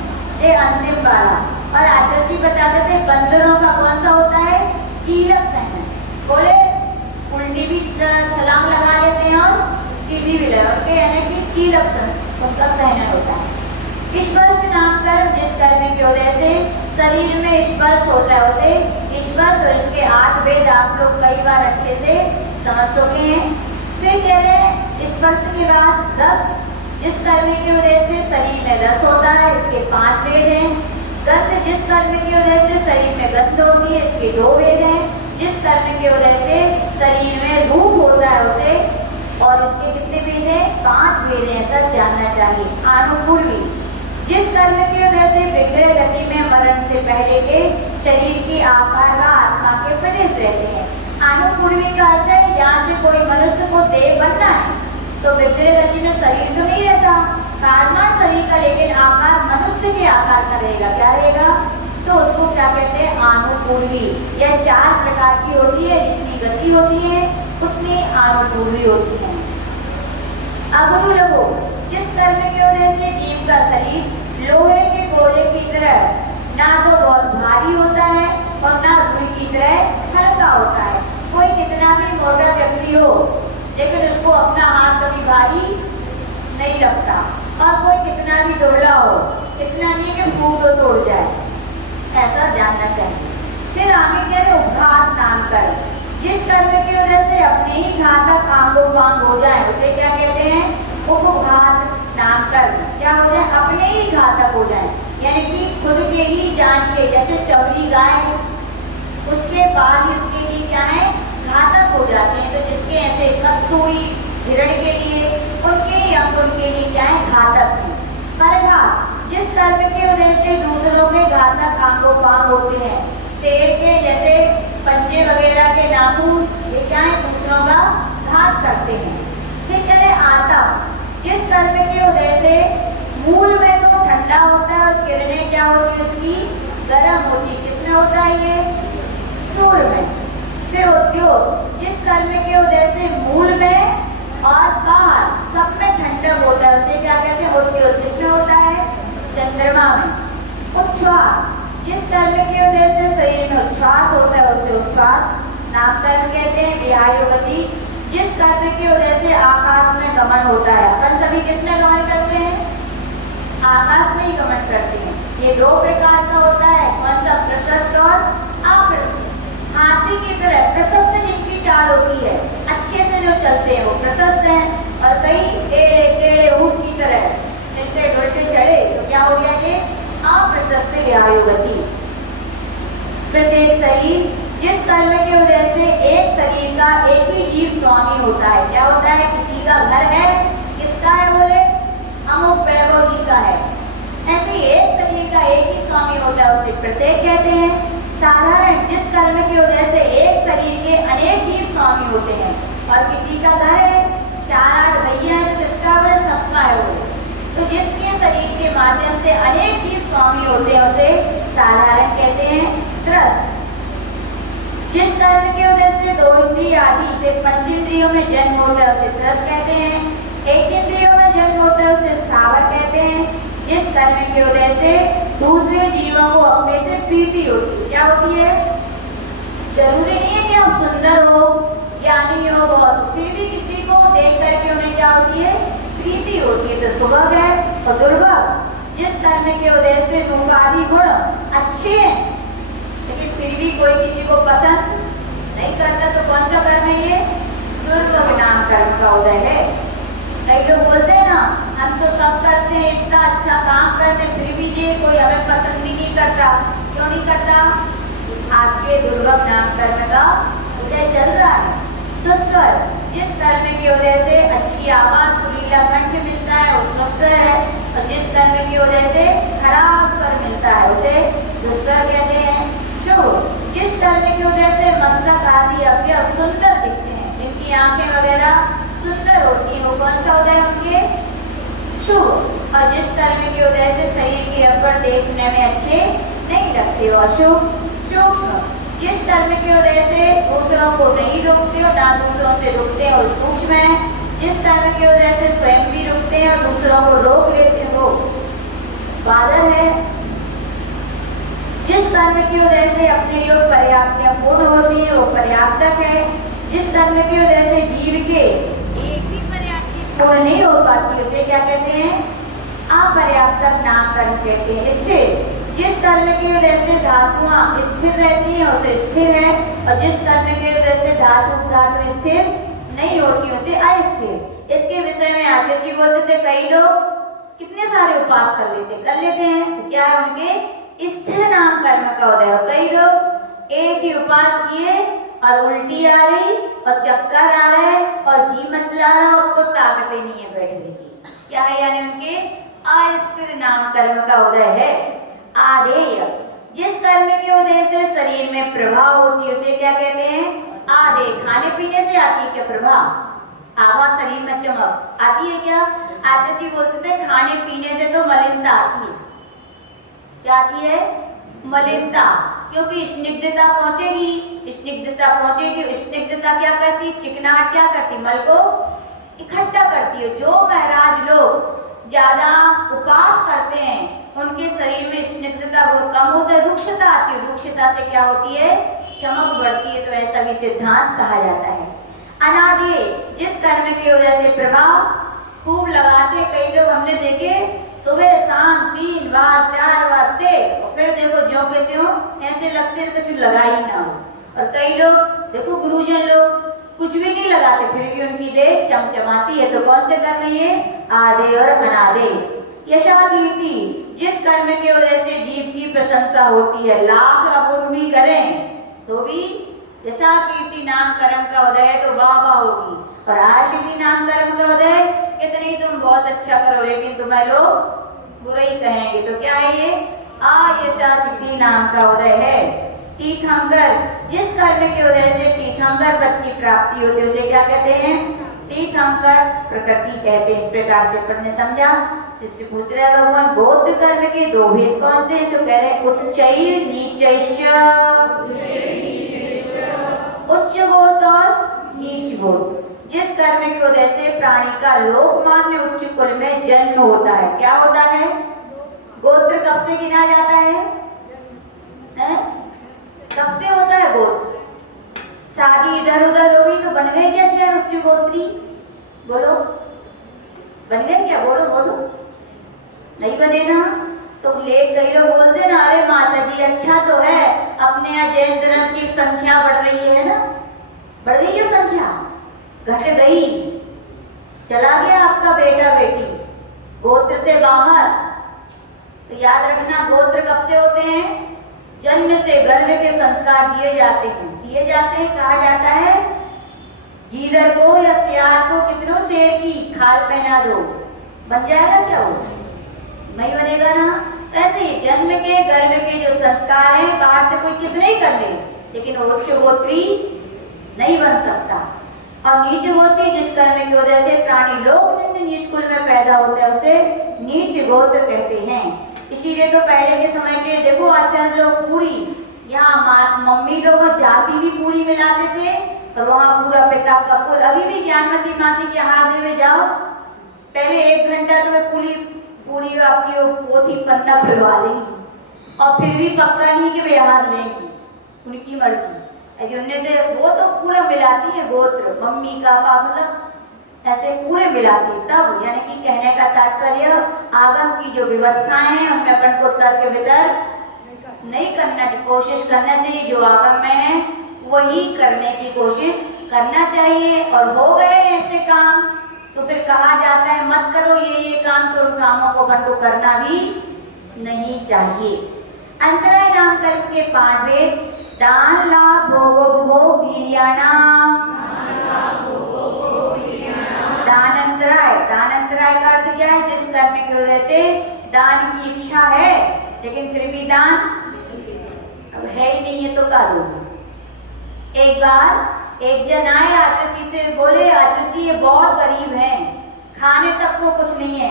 ये अंतिम वाला। और आचार्य बताते थे बंदरों का कौन सा होता है? कीलक सहनन। बोले उल्टी भी छलांग लगा लेते हैं और सीधी भी लगा के, यानी कि कीलक उनका सहनन होता है। स्पर्श नाम कर्म, जिस कर्म की वजह से शरीर में स्पर्श होता है उसे स्पर्श, और इसके 8 वेद आप लोग कई बार अच्छे से समझ चुके हैं। फिर कह रहे हैं स्पर्श के बाद रस, जिस कर्म की वजह से शरीर में रस होता है इसके 5 वेद हैं। गंध, जिस कर्म की वजह से शरीर में गंध होती है इसके 2 वेद हैं। जिस कर्म की वजह से शरीर में रूप होता है उसे, और इसके कितने वेद हैं? 5 वेद हैं, ऐसा जानना चाहिए। आनुपूर्वी, जिस कर्म की वजह से विग्रह गति में मरण से पहले के शरीर की आकार व आत्मा के प्रदेश रहते हैं। आनुपूर्वी का अर्थ है यहाँ से कोई मनुष्य को देह बनना है तो विग्रह गति में शरीर तो नहीं रहता, कारणमान शरीर का, लेकिन आकार मनुष्य के आकार का रहेगा। क्या रहेगा? तो उसको क्या कहते हैं? आनुपूर्वी। यह 4 प्रकार की होती है। जितनी गति होती है उतनी आनुपूर्वी होती है। अगुरु लघु, जिस कर्म की वजह से जीव का शरीर लोहे के गोले की तरह ना तो बहुत भारी होता है और ना रुई की तरह हल्का होता है। कोई कितना भी मोटा व्यक्ति हो लेकिन उसको अपना हाथ कभी भारी नहीं लगता, और कोई कितना भी दुबला हो, इतना नहीं कि फूट तो तोड़ जाए, ऐसा जानना चाहिए। फिर आगे कह रहे उपघात नाम कर, जिस कर्म की वजह से अपने ही घातक आंगो पांग हो जाए उसे क्या कहते हैं? उपघात नाम कर। क्या हो जाए? अपने ही घातक हो जाए, यानी कि खुद के ही जान के, जैसे चौरी गाय उसके बाद ही उसके लिए क्या है? घातक हो जाते हैं। तो जिसके ऐसे कस्तूरी हिरण के लिए, उनके ही अंग उनके लिए क्या है? घातक है। परघात, जिस कर्म की वजह से दूसरों के घातक आंगो पांग होते हैं। शेर के जैसे पंजे वगैरह के नाखून, ये क्या है? दूसरों का घात करते हैं। फिर कह रहे आतप, जिस कर्म की वजह से मूल में तो ठंडा होता है और किरणें क्या होती है उसकी? गर्म होती है। किसमें होता है ये? सूर्य में। फिर उद्योग, जिस कर्म की वजह से मूल में और बाहर सब में ठंडक होता है उसे क्या कहते हैं? उद्योग। जिसमें यशोच्छ्वास नाम कर्म कहते हैं। विहायोगति, जिस कर्म की वजह से आकाश में गमन होता है। अपन सभी किसमें गमन करते हैं? आकाश में ही गमन करते हैं। ये दो प्रकार का होता है, कौन सा? प्रशस्त और अप्रशस्त। हाथी की तरह प्रशस्त जिनकी चाल होती है, अच्छे से जो चलते हैं वो प्रशस्त हैं, और कई टेढ़े टेढ़े ऊंट की तरह चलते ढोलते चढ़े तो क्या हो गया? ये अप्रशस्त विहायोगति। प्रत्येक शरीर, जिस कर्म की वजह से एक शरीर का एक ही जीव स्वामी होता है। क्या होता है? किसी का घर है, किसका है? बोले अमुक वैभव जी का है। ऐसे ही एक शरीर का एक ही स्वामी होता है, उसे प्रत्येक कहते हैं। साधारण, जिस कर्म की वजह से एक शरीर के अनेक जीव स्वामी होते हैं, और किसी का घर है, 4-8 भैया है, तो किसका? बोले सबका है वो। तो जिसके शरीर के माध्यम से अनेक जीव स्वामी होते हैं उसे साधारण कहते हैं। त्रस्त, जिस कर्म की वजह से 2 इंद्रिय आदि से 5 इंद्रियों में जन्म होता है उसे त्रस्त कहते हैं। 1 इंद्रियों में जन्म होता है उसे स्थावर कहते हैं। जिस कर्म की वजह से दूसरे जीवों को अपने से प्रीति होती है। क्या होती है? जरूरी नहीं है कि हम सुंदर हो, ज्ञानी हो बहुत, फिर भी किसी को देख करके उन्हें क्या होती है? प्रीति होती है। तो सुभग है और दुर्भग, जिस कर्म की वजह से रूपादि गुण अच्छे हैं लेकिन फिर भी कोई किसी को पसंद नहीं करता, तो कौन सा कर्म है ये? दुर्भग नाम कर्म का उदय है। कई लोग बोलते हैं ना, हम तो सब करते हैं, इतना अच्छा काम करते हैं, फिर भी ये कोई हमें पसंद ही नहीं करता। क्यों नहीं करता? आपके दुर्भग नाम कर्म का उदय चल रहा है। सुस्वर, जिस कर्म की वजह से अच्छी आवाज, सुरीला कंठ मिलता है वो सुस्वर है, और जिस कर्म की वजह से खराब स्वर मिलता है उसे दुस्वर कहते हैं। शुभ, जिस कर्म की वजह से मस्तक आदि अवयव सुंदर दिखते हैं, जिनकी आंखें वगैरह सुंदर होती है, वो कौन सा होता है? उनके शुभ। और जिस कर्म की वजह से शरीर के अंग देखने में अच्छे नहीं लगते हो अशुभ। सूक्ष्म, जिस कर्म की वजह से दूसरों को नहीं रोकते हो, ना दूसरों से रुकते हो, सूक्ष्म है। जिस कर्म की वजह से स्वयं भी रुकते हैं और दूसरों को रोक लेते हो, बादल है। जिस कर्म की वजह से अपने योग पर्याप्तियां पूर्ण होती है वो पर्याप्तक है। जिस कर्म की वजह से जीव के एक भी पर्याप्ति पूर्ण नहीं हो पाती उसे क्या कहते हैं? अपर्याप्तक नाम कर्म कहते हैं। स्थिर, जिस कर्म की वजह से धातुआं स्थिर रहती हैं उसे स्थिर है, और जिस कर्म की वजह से धातु स्थिर नहीं होती उसे अस्थिर। इसके विषय में आचार्य बोलते थे कई लोग कितने सारे उपास कर लेते हैं, तो क्या है? उनके स्थिर नाम कर्म का उदय हो। कई लोग एक ही उपास किए और उल्टी आ रही और चक्कर आ रहे और जी मचला रहा, अब तो ताकत ही नहीं है बैठने की। क्या है? यानी उनके अस्थिर नाम कर्म का उदय है। आदेय, जिस कर्म की वजह से शरीर में प्रभाव होती है उसे क्या कहते हैं? आदेय। खाने पीने से आती है क्या प्रभाव? आभा, शरीर में चमक आती है क्या? आचार्य बोलते थे खाने पीने से तो मलिनता आती है। क्या आती है? मलिनता, क्योंकि स्निग्धता पहुंचेगी। स्निग्धता क्या करती? चिकनाहट क्या करती? मल को इकट्ठा करती है। जो महाराज लोग ज्यादा उपास करते हैं उनके शरीर में स्निग्धता गुण कम होता है, रुक्षता आती है। रुक्षता से क्या होती है? चमक बढ़ती है। तो ऐसा भी सिद्धांत कहा जाता है। अनादि, जिस कर्म की वजह से प्रभाव खूब लगाते, कई लोग हमने देखे सुबह शाम 3 बार 4 बार तेल, और फिर देखो जो कहते हो ऐसे लगते हैं कुछ लगा ही ना हो। और कई लोग देखो गुरुजन लोग कुछ भी नहीं लगाते फिर भी उनकी देह चमचमाती है। तो कौन से कर्म ये? आदे और अनादे। यशा कीर्ति, जिस कर्म की वजह से जीव की प्रशंसा होती है, लाख अपूर्ण भी करें तो भी यशा कीर्ति नाम कर्म का उदय है तो वाह वाह होगी। और आशिकी नाम कर्म का उदय, कितनी तुम बहुत अच्छा करो लेकिन तुम्हें लोग बुरा ही कहेंगे। तो क्या है ये? आयशा कीर्ति नाम का उदय है। तीर्थंकर, जिस कर्म की वजह से तीर्थंकर पद की प्राप्ति होती है उसे क्या कहते हैं? तीर्थंकर प्रकृति कहते हैं। इस प्रकार से पढ़ने समझा। शिष्य पूछ रहे हैं भगवान गोत्र कर्म के 2 भेद कौन से हैं? तो कह रहे हैं उच्चैर नीचैश्च। उच्च गोत्र और नीच गोत्र, जिस कर्म की वजह से प्राणी का लोकमान्य उच्च कुल में जन्म होता है। क्या होता है? गोत्र कब से गिना जाता है? कब से होता है गोत्र? शादी इधर उधर होगी तो बन गए क्या चाहे उच्च गोत्री? बोलो, बन गए क्या? बोलो बोलो, नहीं बने ना। तो कई लोग बोलते ना, अरे माता जी अच्छा तो है, अपने यहाँ जैन धर्म की संख्या बढ़ रही है ना। बढ़ गई है संख्या? घट गई? चला गया आपका बेटा बेटी गोत्र से बाहर? तो याद रखना, गोत्र कब से होते हैं? जन्म से गर्भ के संस्कार दिए जाते हैं, दिए जाते हैं। कहा जाता है गीदड़ को या सियार को कितनों शेर की खाल पहना दो, बन जाएगा क्या? वो नहीं बनेगा ना। ऐसे ही जन्म के गर्भ के जो संस्कार हैं, बाहर से कोई कितने ही कर ले, लेकिन उच्च गोत्री नहीं बन सकता। और नीच गोत्री जिस कर्म की वजह से प्राणी लोग निम्न नीच कुल में पैदा होता है, उसे नीच गोत्र कहते हैं। इसीलिए तो पहले के समय के देखो आचार्य लोग पूरी, यहाँ मम्मी लोग जाति भी पूरी मिलाते थे, और वहाँ पूरा पिता का कुल। अभी भी ज्ञानमती माती के हाथ में जाओ, पहले 1 घंटा तो पूरी पूरी आपकी पोथी पन्ना खुलवा लेंगी, और फिर भी पक्का नहीं कि बिहार लेंगी, उनकी मर्जी। वो तो पूरा मिलाती है गोत्र, मम्मी का पापा, मतलब ऐसे पूरे मिलाती है तब। यानी कि कहने का तात्पर्य, आगम की जो व्यवस्थाएं हैं उनमें अपन को तर्क वितर्क नहीं करना चाहिए, कोशिश करना चाहिए जो आगम में है वही करने की कोशिश करना चाहिए। और हो गए ऐसे काम तो फिर कहा जाता है मत करो ये काम, तो उन कामों को अपन को करना भी नहीं चाहिए। अंतराय नाम कर्म के 5 भेद: दान, लाभ, भोगोपभोग, वीर्याणाम। दानंतराय, दानंतराय का अर्थ क्या है? जिस कर्म की वजह से दान की इच्छा है लेकिन फिर भी दान अब है ही नहीं है तो क्या दोगे? एक बार एक जन आए आतुषी से, बोले आतुषी ये बहुत गरीब हैं, खाने तक को कुछ नहीं है,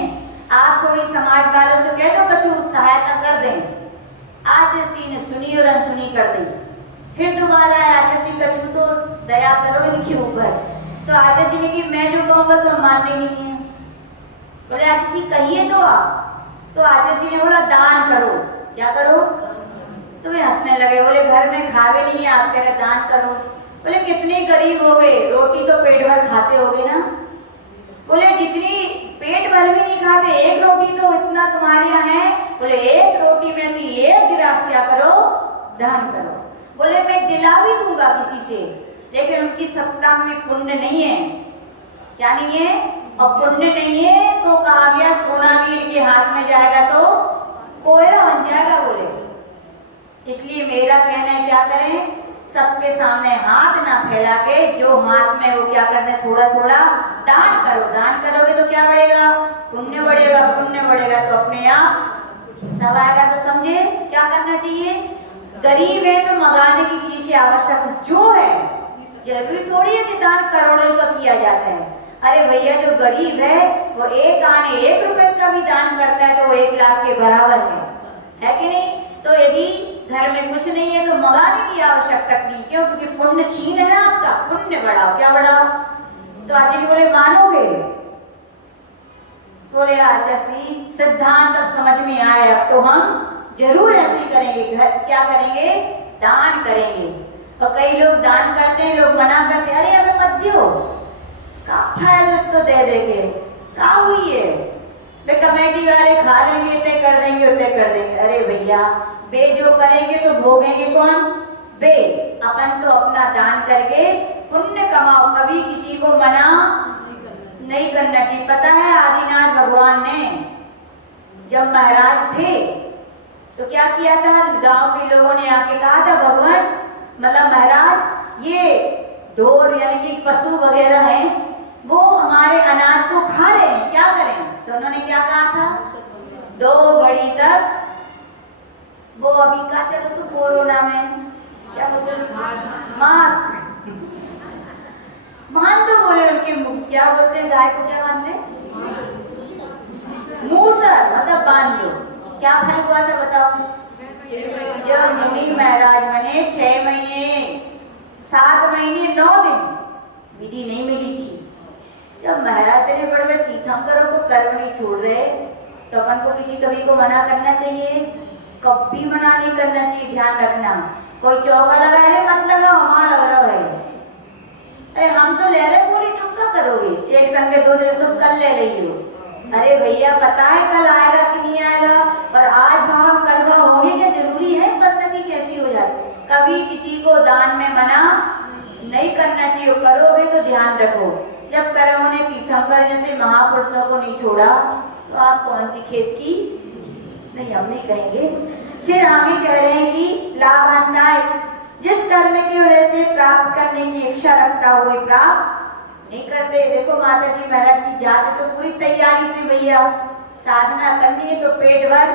आप थोड़ी समाज वालों से कह दो कुछ सहायता कर दें। आतुषी ने सुनी और अनसुनी कर दी। फिर दोबारा आतुषी कछु तो दया करो इनके ऊपर। तो आतुषी ने कि मैं जो कहूँगा तो मानने नहीं है। बोले आतुषी कहिए तो आप। तो आतुषी ने बोला दान करो। क्या करो? तो वे हंसने लगे, बोले घर में खावे नहीं है, आप कह रहे दान करो। बोले कितने गरीब हो गए, रोटी तो पेट भर खाते होगे ना। बोले जितनी पेट भर भी नहीं खाते, एक रोटी तो इतना तुम्हारे यहाँ है। बोले एक रोटी में से 1 गिलास क्या करो? दान करो। बोले मैं दिला भी दूंगा किसी से, लेकिन उनकी सत्ता में पुण्य नहीं है। क्या नहीं है? और पुण्य नहीं है तो कहा गया सोना भी इनके हाथ में जाएगा तो कोयला बन जाएगा। बोले इसलिए मेरा कहना है क्या करें, सबके सामने हाथ ना फैला के, जो हाथ में वो क्या करना है थोड़ा थोड़ा दान करो। दान करोगे तो क्या बढ़ेगा? पुण्य बढ़ेगा। पुण्य बढ़ेगा तो अपने आप सब आएगा। तो समझे क्या करना चाहिए? गरीब है तो मंगाने की किसी से आवश्यक जो है, जरूरी थोड़ी है कि दान करोड़ों का किया जाता है। अरे भैया जो गरीब है वो 1 आने 1 रुपए का भी दान करता है तो वो 1 लाख के बराबर है कि नहीं? तो यदि घर में कुछ नहीं है तो मंगाने की आवश्यकता नहीं। क्यों? क्योंकि पुण्य छीन है ना आपका। पुण्य बढ़ाओ। क्या बढ़ाओ? तो आचार्य जी बोले मानोगे? बोले आचार्य सिद्धांत अब समझ में आए, अब तो हम जरूर ऐसे करेंगे। घर क्या करेंगे? दान करेंगे। और कई लोग दान करते हैं, लोग मना करते हैं, अरे हमें मत दियो, का फायदा तो दे देंगे, का हुई है बे कमेटी वाले खा लेंगे, इतने कर देंगे उतने कर देंगे। अरे भैया बे जो करेंगे तो भोगेंगे कौन? बे अपन तो अपना दान करके पुण्य कमाओ, कभी किसी को मना नहीं करना चाहिए। पता है आदिनाथ भगवान ने जब महाराज थे तो क्या किया था? गांव के लोगों ने आके कहा था भगवान, मतलब महाराज ये ढोर यानी कि पशु वगैरह हैं वो हमारे अनाज को खा रहे हैं, क्या करें? तो उन्होंने क्या कहा था? 2 घड़ी तक वो अभी कहते थे तो कोरोना में क्या बोलते, मास्क मान दो। बोले उनके क्या बोलते हैं, गाय को क्या बांधते? मूसर, मतलब बांध दो। क्या फल हुआ था बताओ? जब मुनि महाराज बने 6 महीने 7 महीने 9 दिन विधि नहीं मिली थी। जब महाराज ने बड़े तीर्थंकरों को कर्म नहीं छोड़ रहे तो अपन को किसी कवि को मना करना चाहिए? कभी मना नहीं करना चाहिए। ध्यान रखना, कोई चौका लगा है मत लगाओ, वहां लग रहा है अरे भैया पता है कल आएगा कि नहीं आएगा, और आज भाव कल भाव होंगे क्या जरूरी है? पद्धति कैसी हो जाती। कभी किसी को दान में मना नहीं करना चाहिए, करोगे तो ध्यान रखो जब कर्मों ने तीर्थंकर जैसे महापुरुषों को नहीं छोड़ा तो आप कौन सी खेत की, नहीं हम नहीं कहेंगे। फिर आगे कह रहे हैं कि लाभांताय, जिस कर्म की वजह से प्राप्त करने की इच्छा रखता हुए प्राप्त नहीं करते। देखो माता जी महाराज जी जाते तो पूरी तैयारी से, भैया साधना करनी है तो पेट भर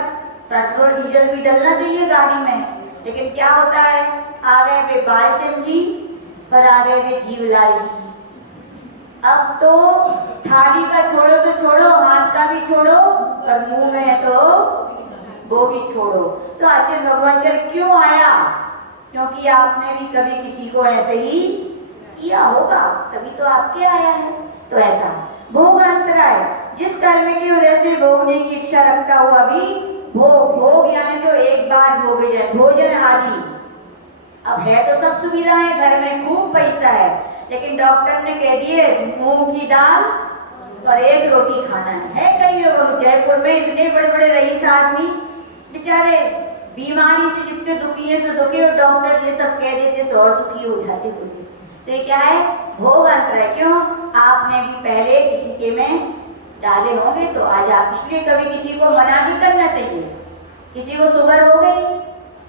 पेट्रोल डीजल भी डलना चाहिए गाड़ी में, लेकिन क्या होता है, आ गए वे बालचंद जी और आ गए वे जीवलाल जी। अब तो थाली का छोड़ो तो छोड़ो, हाथ का भी छोड़ो, और मुंह में है तो वो भी छोड़ो। तो आचार्य भगवान कर क्यों आया? क्योंकि आपने भी कभी किसी को ऐसे ही किया होगा, तभी तो आपके आया है। तो ऐसा भोग अंतराय, जिस कर्म की वजह से भोगने की इच्छा रखता हुआ भी भोग, भोग यानी जो एक बार भोगे जाए, भोजन आदि। अब है तो सब सुविधाएं घर में, खूब पैसा है, लेकिन डॉक्टर ने कह दिए मूंग की दाल और एक रोटी खाना है। कई लोगों, जयपुर में इतने बड़े बड़े रईस आदमी बेचारे बीमारी से जितने दुखी है सो दुखी, और डॉक्टर ये सब कह देते सो और दुखी हो जाते होंगे। तो ये क्या है? भोग अंतराय। क्यों? आपने भी पहले किसी के में डाले होंगे तो आज आप, इसलिए कभी किसी को मना नहीं करना चाहिए। किसी को शुगर हो गई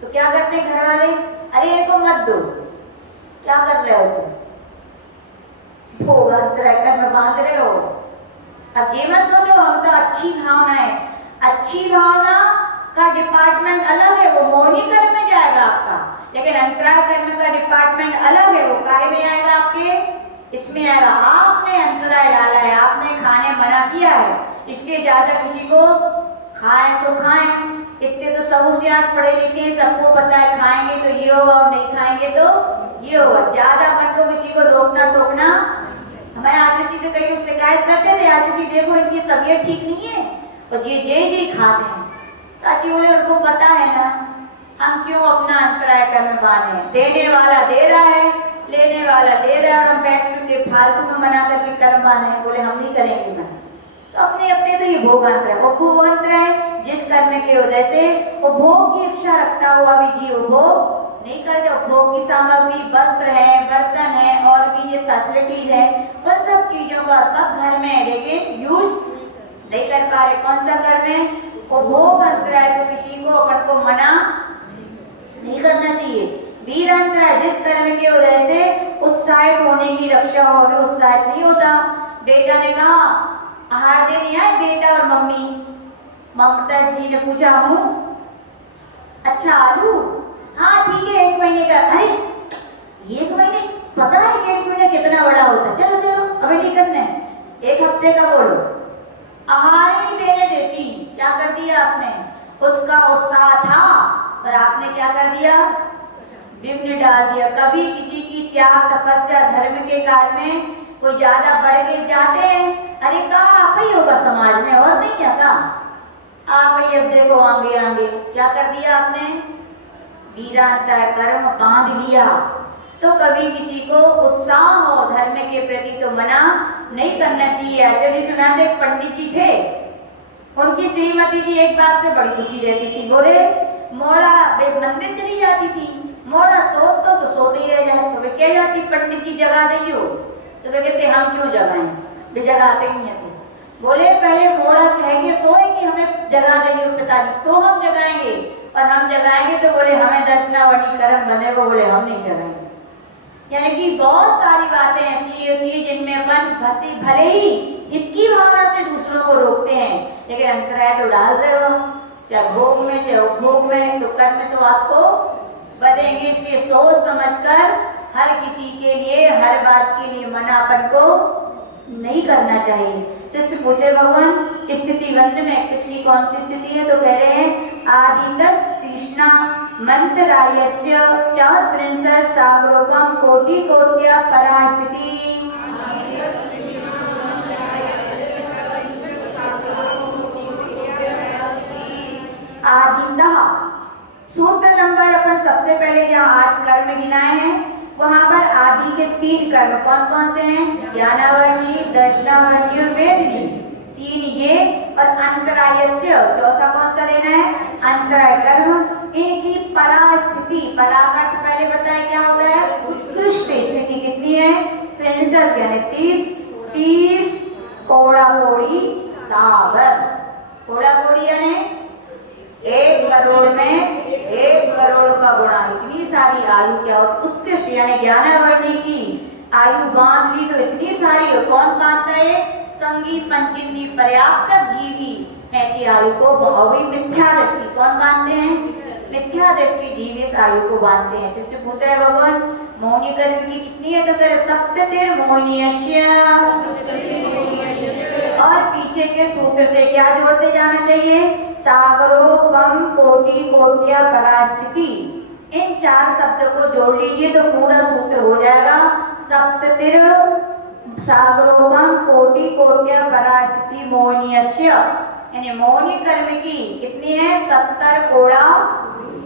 तो क्या करते घर वाले, अरे इनको मत दो, क्या कर रहे हो तुम, भोग अंतराय कर्म बांध रहे हो। अब ये मत सोचो हम तो अच्छी भावना है, अच्छी भावना का डिपार्टमेंट अलग है, वो मौनी कर्म में जाएगा आपका, लेकिन अंतराय कर्म का डिपार्टमेंट अलग है, वो काहे में आएगा आपके, इसमें आएगा। आपने अंतराय डाला है, आपने खाने मना किया है, इसलिए ज्यादा किसी को खाएं सो खाएं। इतने तो सब होशियार पढ़े लिखे, सबको पता है खाएंगे तो ये होगा और नहीं खाएंगे तो ये होगा। ज्यादा मन को किसी को रोकना टोकना, हमें आतिशी से कई लोग शिकायत करते थे, आतिशी देखो इनकी तबीयत ठीक नहीं है और ये खाते हैं, ताकि बोले उनको पता है ना हम क्यों अपना अंतराय कर्म बांधे। देने वाला दे रहा है, लेने वाला ले रहा है, और हम बैठ के फालतू में मना करके कर्म बांधे, बोले हम नहीं करेंगे मना। तो अपने अपने तो ये भोग अंतराय, वो भोग अंतराय जिस कर्म की वजह से वो भोग की इच्छा रखता हुआ भी जीव भोग नहीं करते। भोग की सामग्री वस्त्र है, बर्तन है, और भी ये फैसिलिटीज है, उन सब चीजों का सब घर में है, लेकिन यूज नहीं कर पा रहे। कौन सा कर्म है? वो भोग अंतराय। तो किसी को अपन को मना नहीं करना चाहिए। वीर अंतराय, जिस कर्म की वजह से उत्साहित होने की रक्षा हो, उत्साहित नहीं होता। बेटा ने कहा आहार देने आए बेटा और मम्मी, ममता जी ने पूछा हूँ, अच्छा आलू, हाँ ठीक है 1 महीने का। अरे 1 महीने, पता है कि 1 महीने कितना बड़ा होता है, चलो चलो अभी नहीं करना, 1 हफ्ते का बोलो। आहार ही नहीं देने देती, क्या कर दिया आपने? उसका उत्साह था पर आपने क्या कर दिया? विघ्न डाल दिया। कभी किसी की त्याग तपस्या धर्म के काल में कोई ज्यादा बढ़ के जाते हैं, अरे कहा आप ही होगा समाज में और नहीं है का आप ही, अब देखो आगे आगे क्या कर दिया आपने? वीरांतराय कर्म बांध लिया। तो कभी किसी को उत्साह हो धर्म के प्रति तो मना नहीं करना चाहिए। जैसे सुनाते पंडित जी थे, उनकी श्रीमती जी एक बात से बड़ी दुखी रहती थी, बोले मोड़ा वे मंदिर चली जाती थी, मोड़ा सोत तो सोते ही रह जाते, तो वे कह जाती पंडित जी जगा दियो, तो वे कहते हम क्यों जगाएं, वे जगाते ही नहीं थे। बोले पहले मोड़ा कह के सोएंगे हमें जगा दियो पिताजी, तो हम जगाएंगे, और हम जगाएंगे तो बोले हमें दशनावनी कर्म बनेगा, बोले हम नहीं जगाएंगे। यानी कि बहुत सारी बातें ऐसी होती है जिनमें अपन भले ही हित की भावना से दूसरों को रोकते हैं, लेकिन अंतराय तो डाल रहे हो, चाहे भोग में चाहे उपभोग में, तो कर्म तो आपको बनेंगे। इसलिए सोच समझकर हर किसी के लिए हर बात के लिए मनापन को नहीं करना चाहिए। शिष्य पूछे भगवान स्थिति बंद में किसकी कौन सी स्थिति है? तो कह रहे हैं आदितस तृष्णा मंत्रायस्य चत्रिंशत् सागरोपम कोटि कोट्या परा स्थिति। आदितः सूत्र नंबर अपन सबसे पहले जहाँ 8 कर्म गिनाए हैं वहां पर आदि के 3 कर्म कौन कौन से हैं? ज्ञानावर्णी, दर्शनावर्णी और वेदनी। 3 ये और अंतरायस्य, चौथा कौन सा लेना है? अंतराय कर्म। इनकी परास्थिति, परा का अर्थ पहले बताया क्या होता है? उत्कृष्ट स्थिति कितनी है? 63 यानी 30 कोड़ा कोड़ी सागर। कोड़ा कोड़ी यानी 1 करोड़ में 1 करोड़ का गुणा, इतनी सारी आयु क्या होती? उत्कृष्ट यानी ज्ञानावरणी की आयु बांध ली तो इतनी सारी। और कौन बांधता है? संगीत पंचिंदी पर्याप्त जीवी ऐसी आयु को भावी मिथ्या दृष्टि कौन बांधते हैं? मिथ्या दृष्टि जीवी इस आयु को बांधते हैं। शिष्य पूछ रहे भगवान मोहिनी कर्म की कितनी है? तो कह रहे सप्ततिर मोहिनीयस्य। और पीछे के सूत्र से क्या जोड़ते जाना चाहिए? सागरोपम कोटि कोट्या परास्थिति। इन 4 शब्दों को जोड़ लीजिए तो पूरा सूत्र हो जाएगा। सप्ततिर सागरोपम कोटि कोट्या परास्थिति मोहिनीयस्य, यानी मोहिनी कर्म की कितनी है? 70 कोड़ा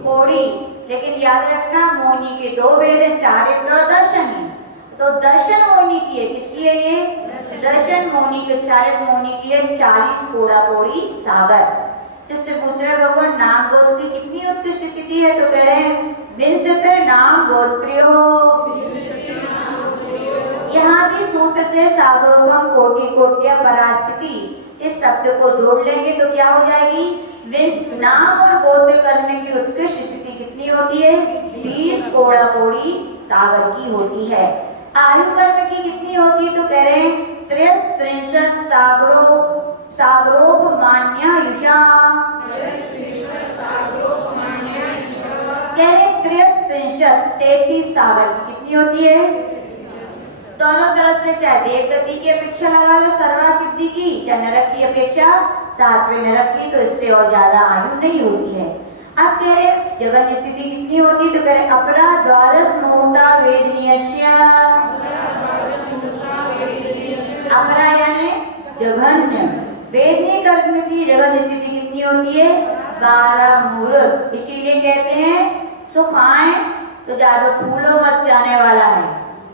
कोड़ी। लेकिन याद रखना मोहिनी के 2 भेद हैं, चारित्र और दर्शनी। तो दर्शन मोहिनी की है, किसकी है ये? दर्शन मोहिनी के, चारित्र मोहिनी की है 40 कोड़ा कोड़ी सागर। शिष्य पूछ रहे भगवान नाम गोत्र की कितनी उत्कृष्ट स्थिति है? तो कह रहे हैं विंशति नाम गोत्रियो। यहाँ भी सूत्र से सागरोपम कोटि कोट्या परास्थिति इस शब्द को जोड़ लेंगे तो क्या हो जाएगी? नाम और गोत्र करने की उत्कृष्ट स्थिति कितनी होती है? 20 कोड़ा कोड़ी सागर की होती है। आयु कर्म की कितनी होती? तो कह रहे हैं 63 सागरोपमान्यायुषा। कह रहे 33 सागर की कितनी होती है? दोनों तरफ से चाहे देव गति की अपेक्षा लगा लो सर्वा सिद्धि की, चाहे नरक की अपेक्षा 7वें नरक की, तो इससे और ज्यादा आयु नहीं होती है। अब कह रहे जगन स्थिति कितनी होती? तो कह रहे अपरा द्वादश मुहूर्ता वेदनीयस्य। अपरा यानी जघन्य, वेदनीय कर्म की जगन स्थिति कितनी होती है? 12 मुहूर्त। इसीलिए कहते हैं सुख आए तो ज्यादा फूलो मत जाने वाला है,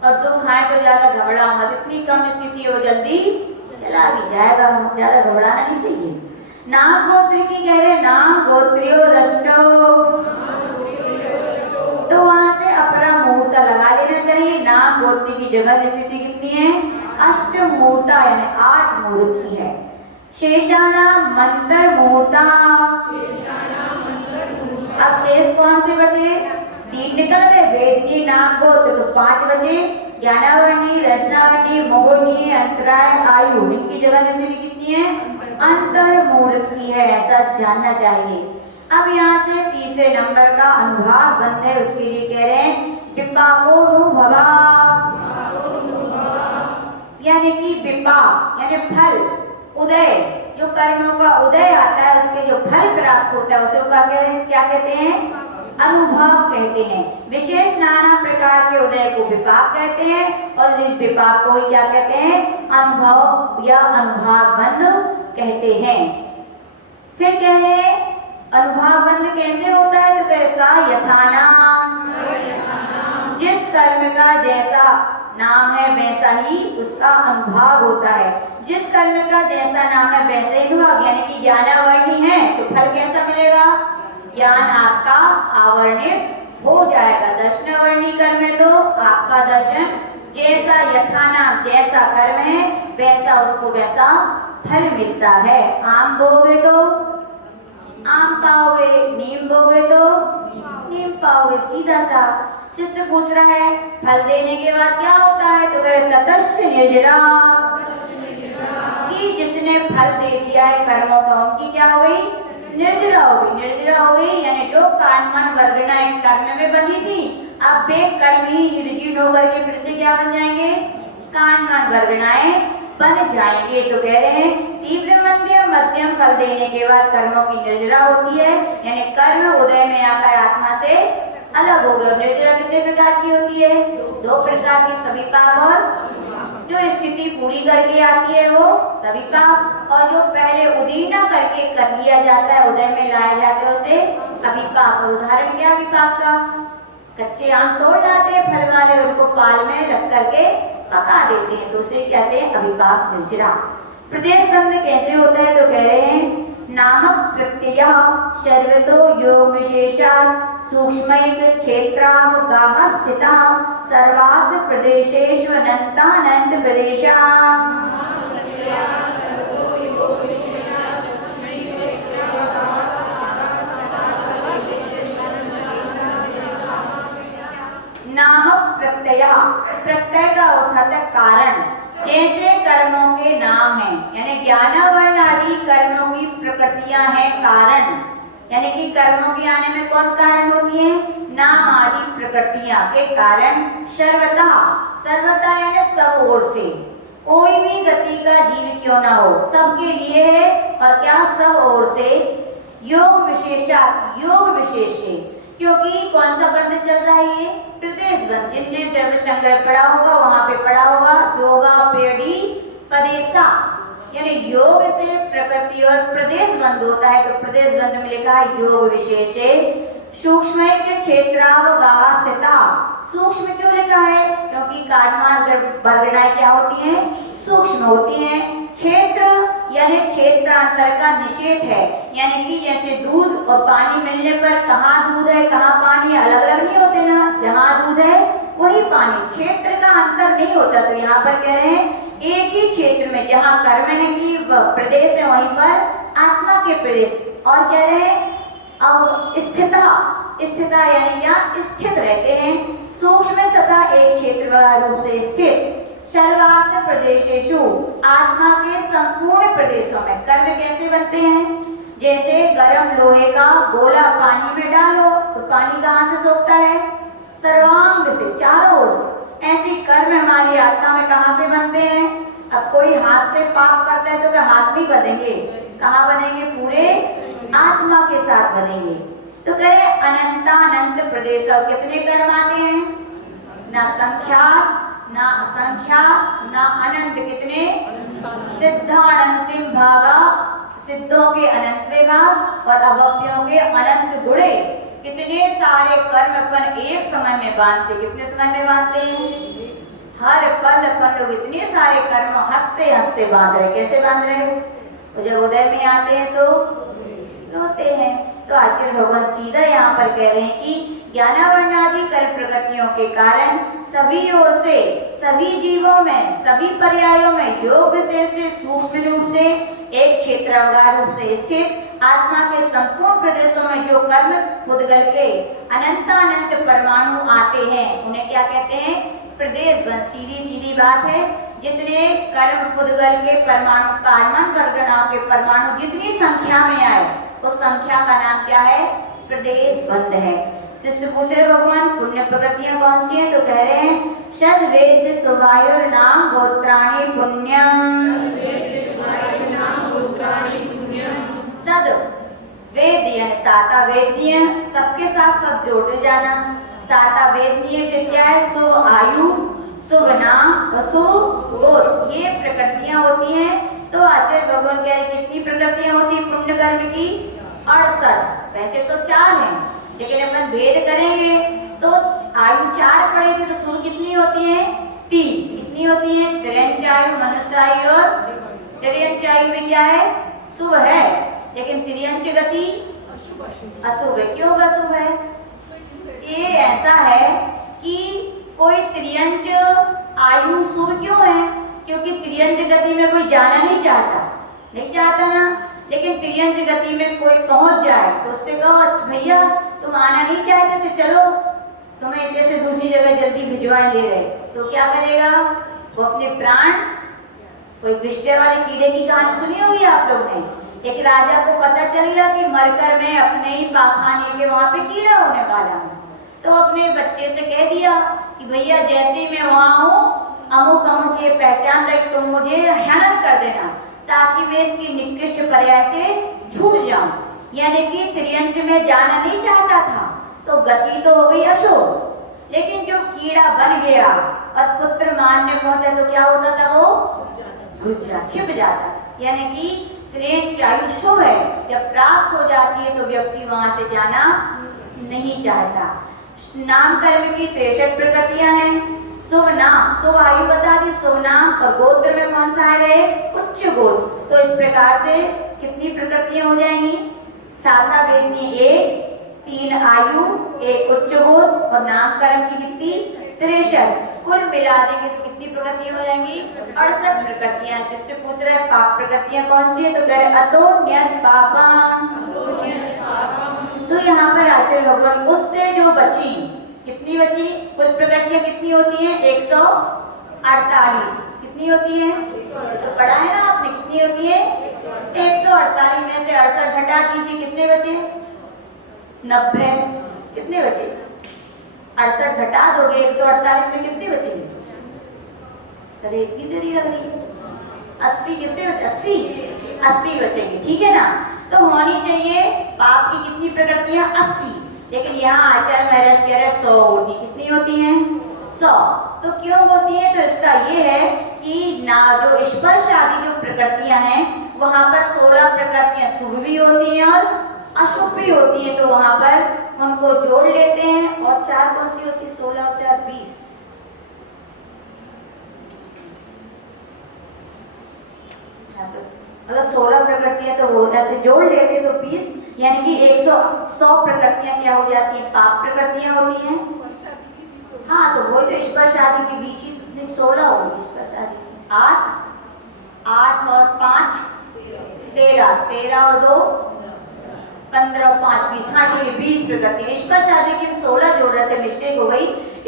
और दुख आए तो ज्यादा घबराओ मत। इतनी कम स्थिति हो जल्दी चला भी जाएगा, ज्यादा घबराना नहीं चाहिए। नाम गोत्र की कह रहे नाम गोत्रियो रष्टो, तो वहां से अपरा मुहूर्त लगा लेना चाहिए। नाम गोत्र की जगह स्थिति कितनी है? अष्ट मुहूर्ता यानी 8 मुहूर्त की है। शेषाना मंत्र मुहूर्ता। अब शेष कौन से बचे? 3 निकल गए। वेदनी नाम गोत्र तो 5 बचे। ज्ञानावरणी, रचनावरणी, मोहिनी, अंतराय, आयु, इनकी जगह स्थिति कितनी है? अंतर मुहूर्त की है, ऐसा जानना चाहिए। अब यहाँ से तीसरे नंबर का अनुभाग बंद है, उसके लिए कह रहे हैं विपाकोनुभवा, यानी कि विपाक यानी फल, उदय, जो कर्मों का उदय आता है उसके जो फल प्राप्त होता है उसे क्या कहते हैं? अनुभव कहते हैं। विशेष नाना प्रकार के उदय को विपाक कहते हैं, और जिस विपाक को ही क्या कहते हैं? अनुभव या अनुभाग बंध कहते हैं। फिर कह रहे अनुभाग बंध कैसे होता है? तो कह सा यथाना, जिस कर्म का जैसा नाम है वैसा ही उसका अनुभाग होता है। जिस कर्म का जैसा नाम है वैसे ही अनुभाग, यानी कि ज्ञानावरणी है तो फल कैसा मिलेगा? ज्ञान आपका आवर्णित हो जाएगा। दर्शनावरणी कर्म है तो आपका दर्शन जैसा यथानाम जैसा कर्म है वैसा उसको वैसा फल मिलता है। आम बोगे तो आम पाओगे, नीम बोगे तो नीम पाओगे, सीधा सा। शिष्य पूछ रहा है फल देने के बाद क्या होता है? तो कह ततश्च निर्जरा, कि जिसने फल दे दिया है कर्मों का उनकी क्या हो गई? निर्जरा हो गई। निर्जरा हो गई यानी जो कामन वर्गना एक कर्म में बनी थी अब वे कर्म ही निर्जीव होकर के फिर से क्या बन जाएंगे? कामन वर्गनाएं बन जाएंगे। तो कह रहे हैं तीव्र मध्यम फल देने के बाद कर्मों की निर्जरा होती है, यानी कर्म उदय में आकर आत्मा से अलग हो गए। निर्जरा कितने प्रकार की होती है? 2 प्रकार की, सविपाक और जो स्थिति पूरी करके आती है वो सविपाक, और जो पहले उदीना करके कर लिया जाता है उदय में लाया जाता है उसे अविपाक। और उदाहरण क्या विपाक का? कच्चे आम तोड़ लाते हैं फल वाले, उनको पाल में रख करके पका देते हैं तो उसे कहते हैं अविपाक निर्जरा। प्रदेश बंध कैसे होता है तो कह रहे हैं नामक प्रत्यय सर्वतो योग विशेषात् सूक्ष्मैक क्षेत्रावगाह स्थितः सर्वात् प्रदेशेषु अनन्तानन्त प्रदेशा। नामक प्रत्यय, प्रत्यय का अर्थ है कारण। जैसे कर्मों के नाम हैं, यानी ज्ञान वर्ण आदि कर्मों की प्रकृतियां हैं कारण, यानी कि कर्मों के आने में कौन कारण होती है? नाम आदि प्रकृतियां के कारण सर्वथा, सर्वथा यानी सब ओर से, कोई भी गति का जीव क्यों ना हो सबके लिए है। और क्या? सब ओर से योग विशेषात, योग विशेष से, क्योंकि कौन सा बंध चल रहा है? ये प्रदेश बंध। जिनने धर्म संग्रह पढ़ा होगा वहां पे पढ़ा होगा जोगा पेड़ी प्रदेशा, यानी योग से प्रकृति और प्रदेश बंध होता है। तो प्रदेश बंध में लिखा है योग विशेष से सूक्ष्म के क्षेत्रावगाह स्थिता। सूक्ष्म क्यों लिखा है? क्योंकि कार्मार्ग वर्गणाएं क्या होती हैं? सूक्ष्म होती हैं। क्षेत्र यानी क्षेत्रांतर का निषेध है, यानी कि जैसे दूध और पानी मिलने पर कहाँ दूध है कहाँ पानी है अलग अलग नहीं होते ना, जहाँ दूध है वही पानी, क्षेत्र का अंतर नहीं होता। तो यहाँ पर कह रहे हैं एक ही क्षेत्र में जहाँ कर्म है कि प्रदेश है वहीं पर आत्मा के प्रदेश। और कह रहे हैं अब स्थिता, स्थिता यानी क्या? स्थित रहते हैं सूक्ष्म तथा एक क्षेत्र रूप से स्थित सर्वात्म प्रदेशेषु, आत्मा के संपूर्ण प्रदेशों में। कर्म कैसे बनते हैं? जैसे गर्म लोहे का गोला पानी में डालो तो पानी कहाँ से सोखता है? सर्वांग से, चारों ओर से। ऐसी कर्म हमारी आत्मा में कहाँ से बनते हैं? अब कोई हाथ से पाप करता है तो क्या हाथ भी बनेंगे? कहाँ बनेंगे? पूरे आत्मा के साथ बनेंगे। तो कह रहे अनंतानंत प्रदेश। कितने कर्म आते हैं? ना संख्यात ना असंख्या ना अनंत। कितने? सिद्धानंतिम भागा, सिद्धों के अनंतवे भाग और अवप्यों के अनंत गुणे। कितने सारे कर्म अपन एक समय में बांधते। कितने समय में बांधते हैं? हर पल अपन लोग इतने सारे कर्म हंसते हंसते बांध रहे। कैसे बांध रहे? तो जब उदय में आते हैं तो रोते हैं। तो आचार्य भगवान सीधा यहाँ पर कह रहे हैं कि ज्ञानावर्णादि कर्म प्रकृतियों के कारण सभी ओर से, सभी जीवों में, सभी पर्यायों में योग विशेष से सूक्ष्म रूप से एक क्षेत्रावगाह रूप से स्थित आत्मा के संपूर्ण प्रदेशों में जो कर्म पुद्गल के अनंतानंत परमाणु आते हैं उन्हें क्या कहते हैं? प्रदेश बंध। सीधी सीधी बात है, जितने कर्म पुद्गल के परमाणु, कार्मन वर्गणाओं के परमाणु जितनी संख्या में आए उस संख्या का नाम क्या है? प्रदेश बंध है। शिष्य पूछ रहे भगवान पुण्य प्रकृतियां कौन सी हैं? तो कह रहे हैं सद वेद सुवायुर नाम गोत्राणि पुण्यम। सद वेद यानी साता वेदनीय, सबके साथ सब जोड़े जाना। साता वेदनीय फिर क्या है? शुभ आयु, शुभ नाम और शुभ गोत्र, ये प्रकृतियां होती हैं। तो आचार्य भगवान कह रहे कितनी प्रकृतियां होती है पुण्य कर्म की? 68। वैसे तो 4 हैं, लेकिन अपन भेद करेंगे तो आयु 4 पढ़े थे तो शुभ कितनी होती है? 3। कितनी होती है? तिर्यंचायु, मनुष्यायु और तिर्यंचायु भी क्या है? शुभ है, लेकिन तिर्यंच गति अशुभ है। क्यों अशुभ है? ये ऐसा है कि कोई तिर्यंच आयु शुभ क्यों है? क्योंकि तिर्यंच गति में कोई जाना नहीं चाहता, नहीं चाहता ना। लेकिन तिर्यंच गति में कोई पहुंच जाए तो उससे कहो अच्छा भैया तुम आना नहीं चाहते तो चलो तुम्हें इतने से दूसरी जगह जल्दी भिजवाएं दे रहे, तो क्या करेगा वो? अपने प्राण, कोई विष्टे वाले कीड़े की कहानी सुनी होगी आप लोग ने। एक राजा को पता चल गया कि मरकर मैं अपने ही पाखाने के वहां पे कीड़ा होने वाला हूँ, तो अपने बच्चे से कह दिया कि भैया जैसे मैं वहां हूँ अमुक अमुक ये पहचान रही, तुम मुझे हनन कर देना ताकि मैं इसकी निकृष्ट पर्याय से छूट जाऊं। यानी कि तिर्यंच में जाना नहीं चाहता था तो गति तो हो गई अशुभ, लेकिन जो कीड़ा बन गया और पुत्र मारने पहुंचा तो क्या होता था? वो घुस जा, छिप जाता था। यानी कि तिर्यंच आयु शुभ है, जब प्राप्त हो जाती है तो व्यक्ति वहां से जाना नहीं चाहता। नाम कर्म की 63 प्रकृतियां हैं। शुभ नाम, शुभ आयु बता दी, शुभ नाम, और गोत्र में कौन सा है? उच्च गोत्र। तो इस प्रकार से कितनी प्रकृतियां हो जाएंगी? साधना वेदनी 1, 3 आयु, 1 उच्च गोत्र और नामकरण की कितनी? 63। कुल मिला देंगे तो कितनी प्रकृतियां हो जाएंगी? 68 प्रकृतियां। शिक्षक पूछ रहे हैं पाप प्रकृतियां कौन सी है? तो कह रहे अतोन्यत पापम। तो यहाँ पर आचार्य भगवान उससे जो बची, कितनी बची? कुल प्रकृतियां कितनी होती हैं? 148। कितनी होती है? तो पढ़ा है ना आपने, कितनी होती है? 148 में से 68 घटा दीजिए, कितने बचे? 90। कितने बचे? 68 घटा दोगे 148 में कितने बचेंगे? अरे इतनी देरी लग रही है। 80 कितने बचे? 80 बचेंगे, ठीक है ना। तो होनी चाहिए पाप की कितनी प्रकृतियां? 80। लेकिन यहाँ आचार्य महाराज कह रहे 100 होती। कितनी होती हैं? 100। तो क्यों होती है? तो इसका ये है कि ना जो स्पर्श आदि जो प्रकृतियां हैं वहां पर 16 प्रकृतियां शुभ भी होती हैं और अशुभ भी होती है, तो वहां पर उनको जोड़ लेते हैं। और 4 कौन सी होती है? 16 और 4 20। मतलब 16 प्रकृतियां तो वो ऐसे जोड़ लेते हैं तो 20, यानी कि 100 प्रकृतियां क्या हो जाती हैं? पाप प्रकृतियां होती हैं। हाँ, तो वो तो स्पर्श आदि की 20 ही 16 होगी। स्पर्श आदि की 8 और 5 13, 13 और 2 15 और 5 20। हाँ ठीक है, 20 प्रकृतियां। स्पर्श आदि की 16 जोड़ रहे थे, मिस्टेक हो गई।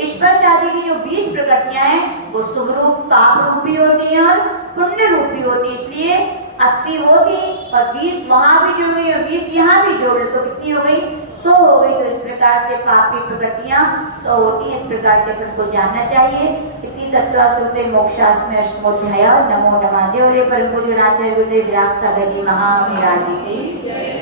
स्पर्श आदि की जो 20 प्रकृतियां हैं वो शुभ रूप पाप रूप भी होती हैं और पुण्य रूप भी होती है। इसलिए 80 वो थी और 20 वहां भी जुड़ गई और 20 यहाँ भी जोड़ लो तो कितनी हो गई? 100 हो गई। तो इस प्रकार से पाप की प्रकृतियां 100 होती हैं। इस प्रकार से अपन को जानना चाहिए। इतनी तत्वासुते मोक्षास्त्र में अष्टमोध्याय। नमो नमः। जय परम पूज्य आचार्य गुरुदेव विराग सागर जी महाविराज जी की।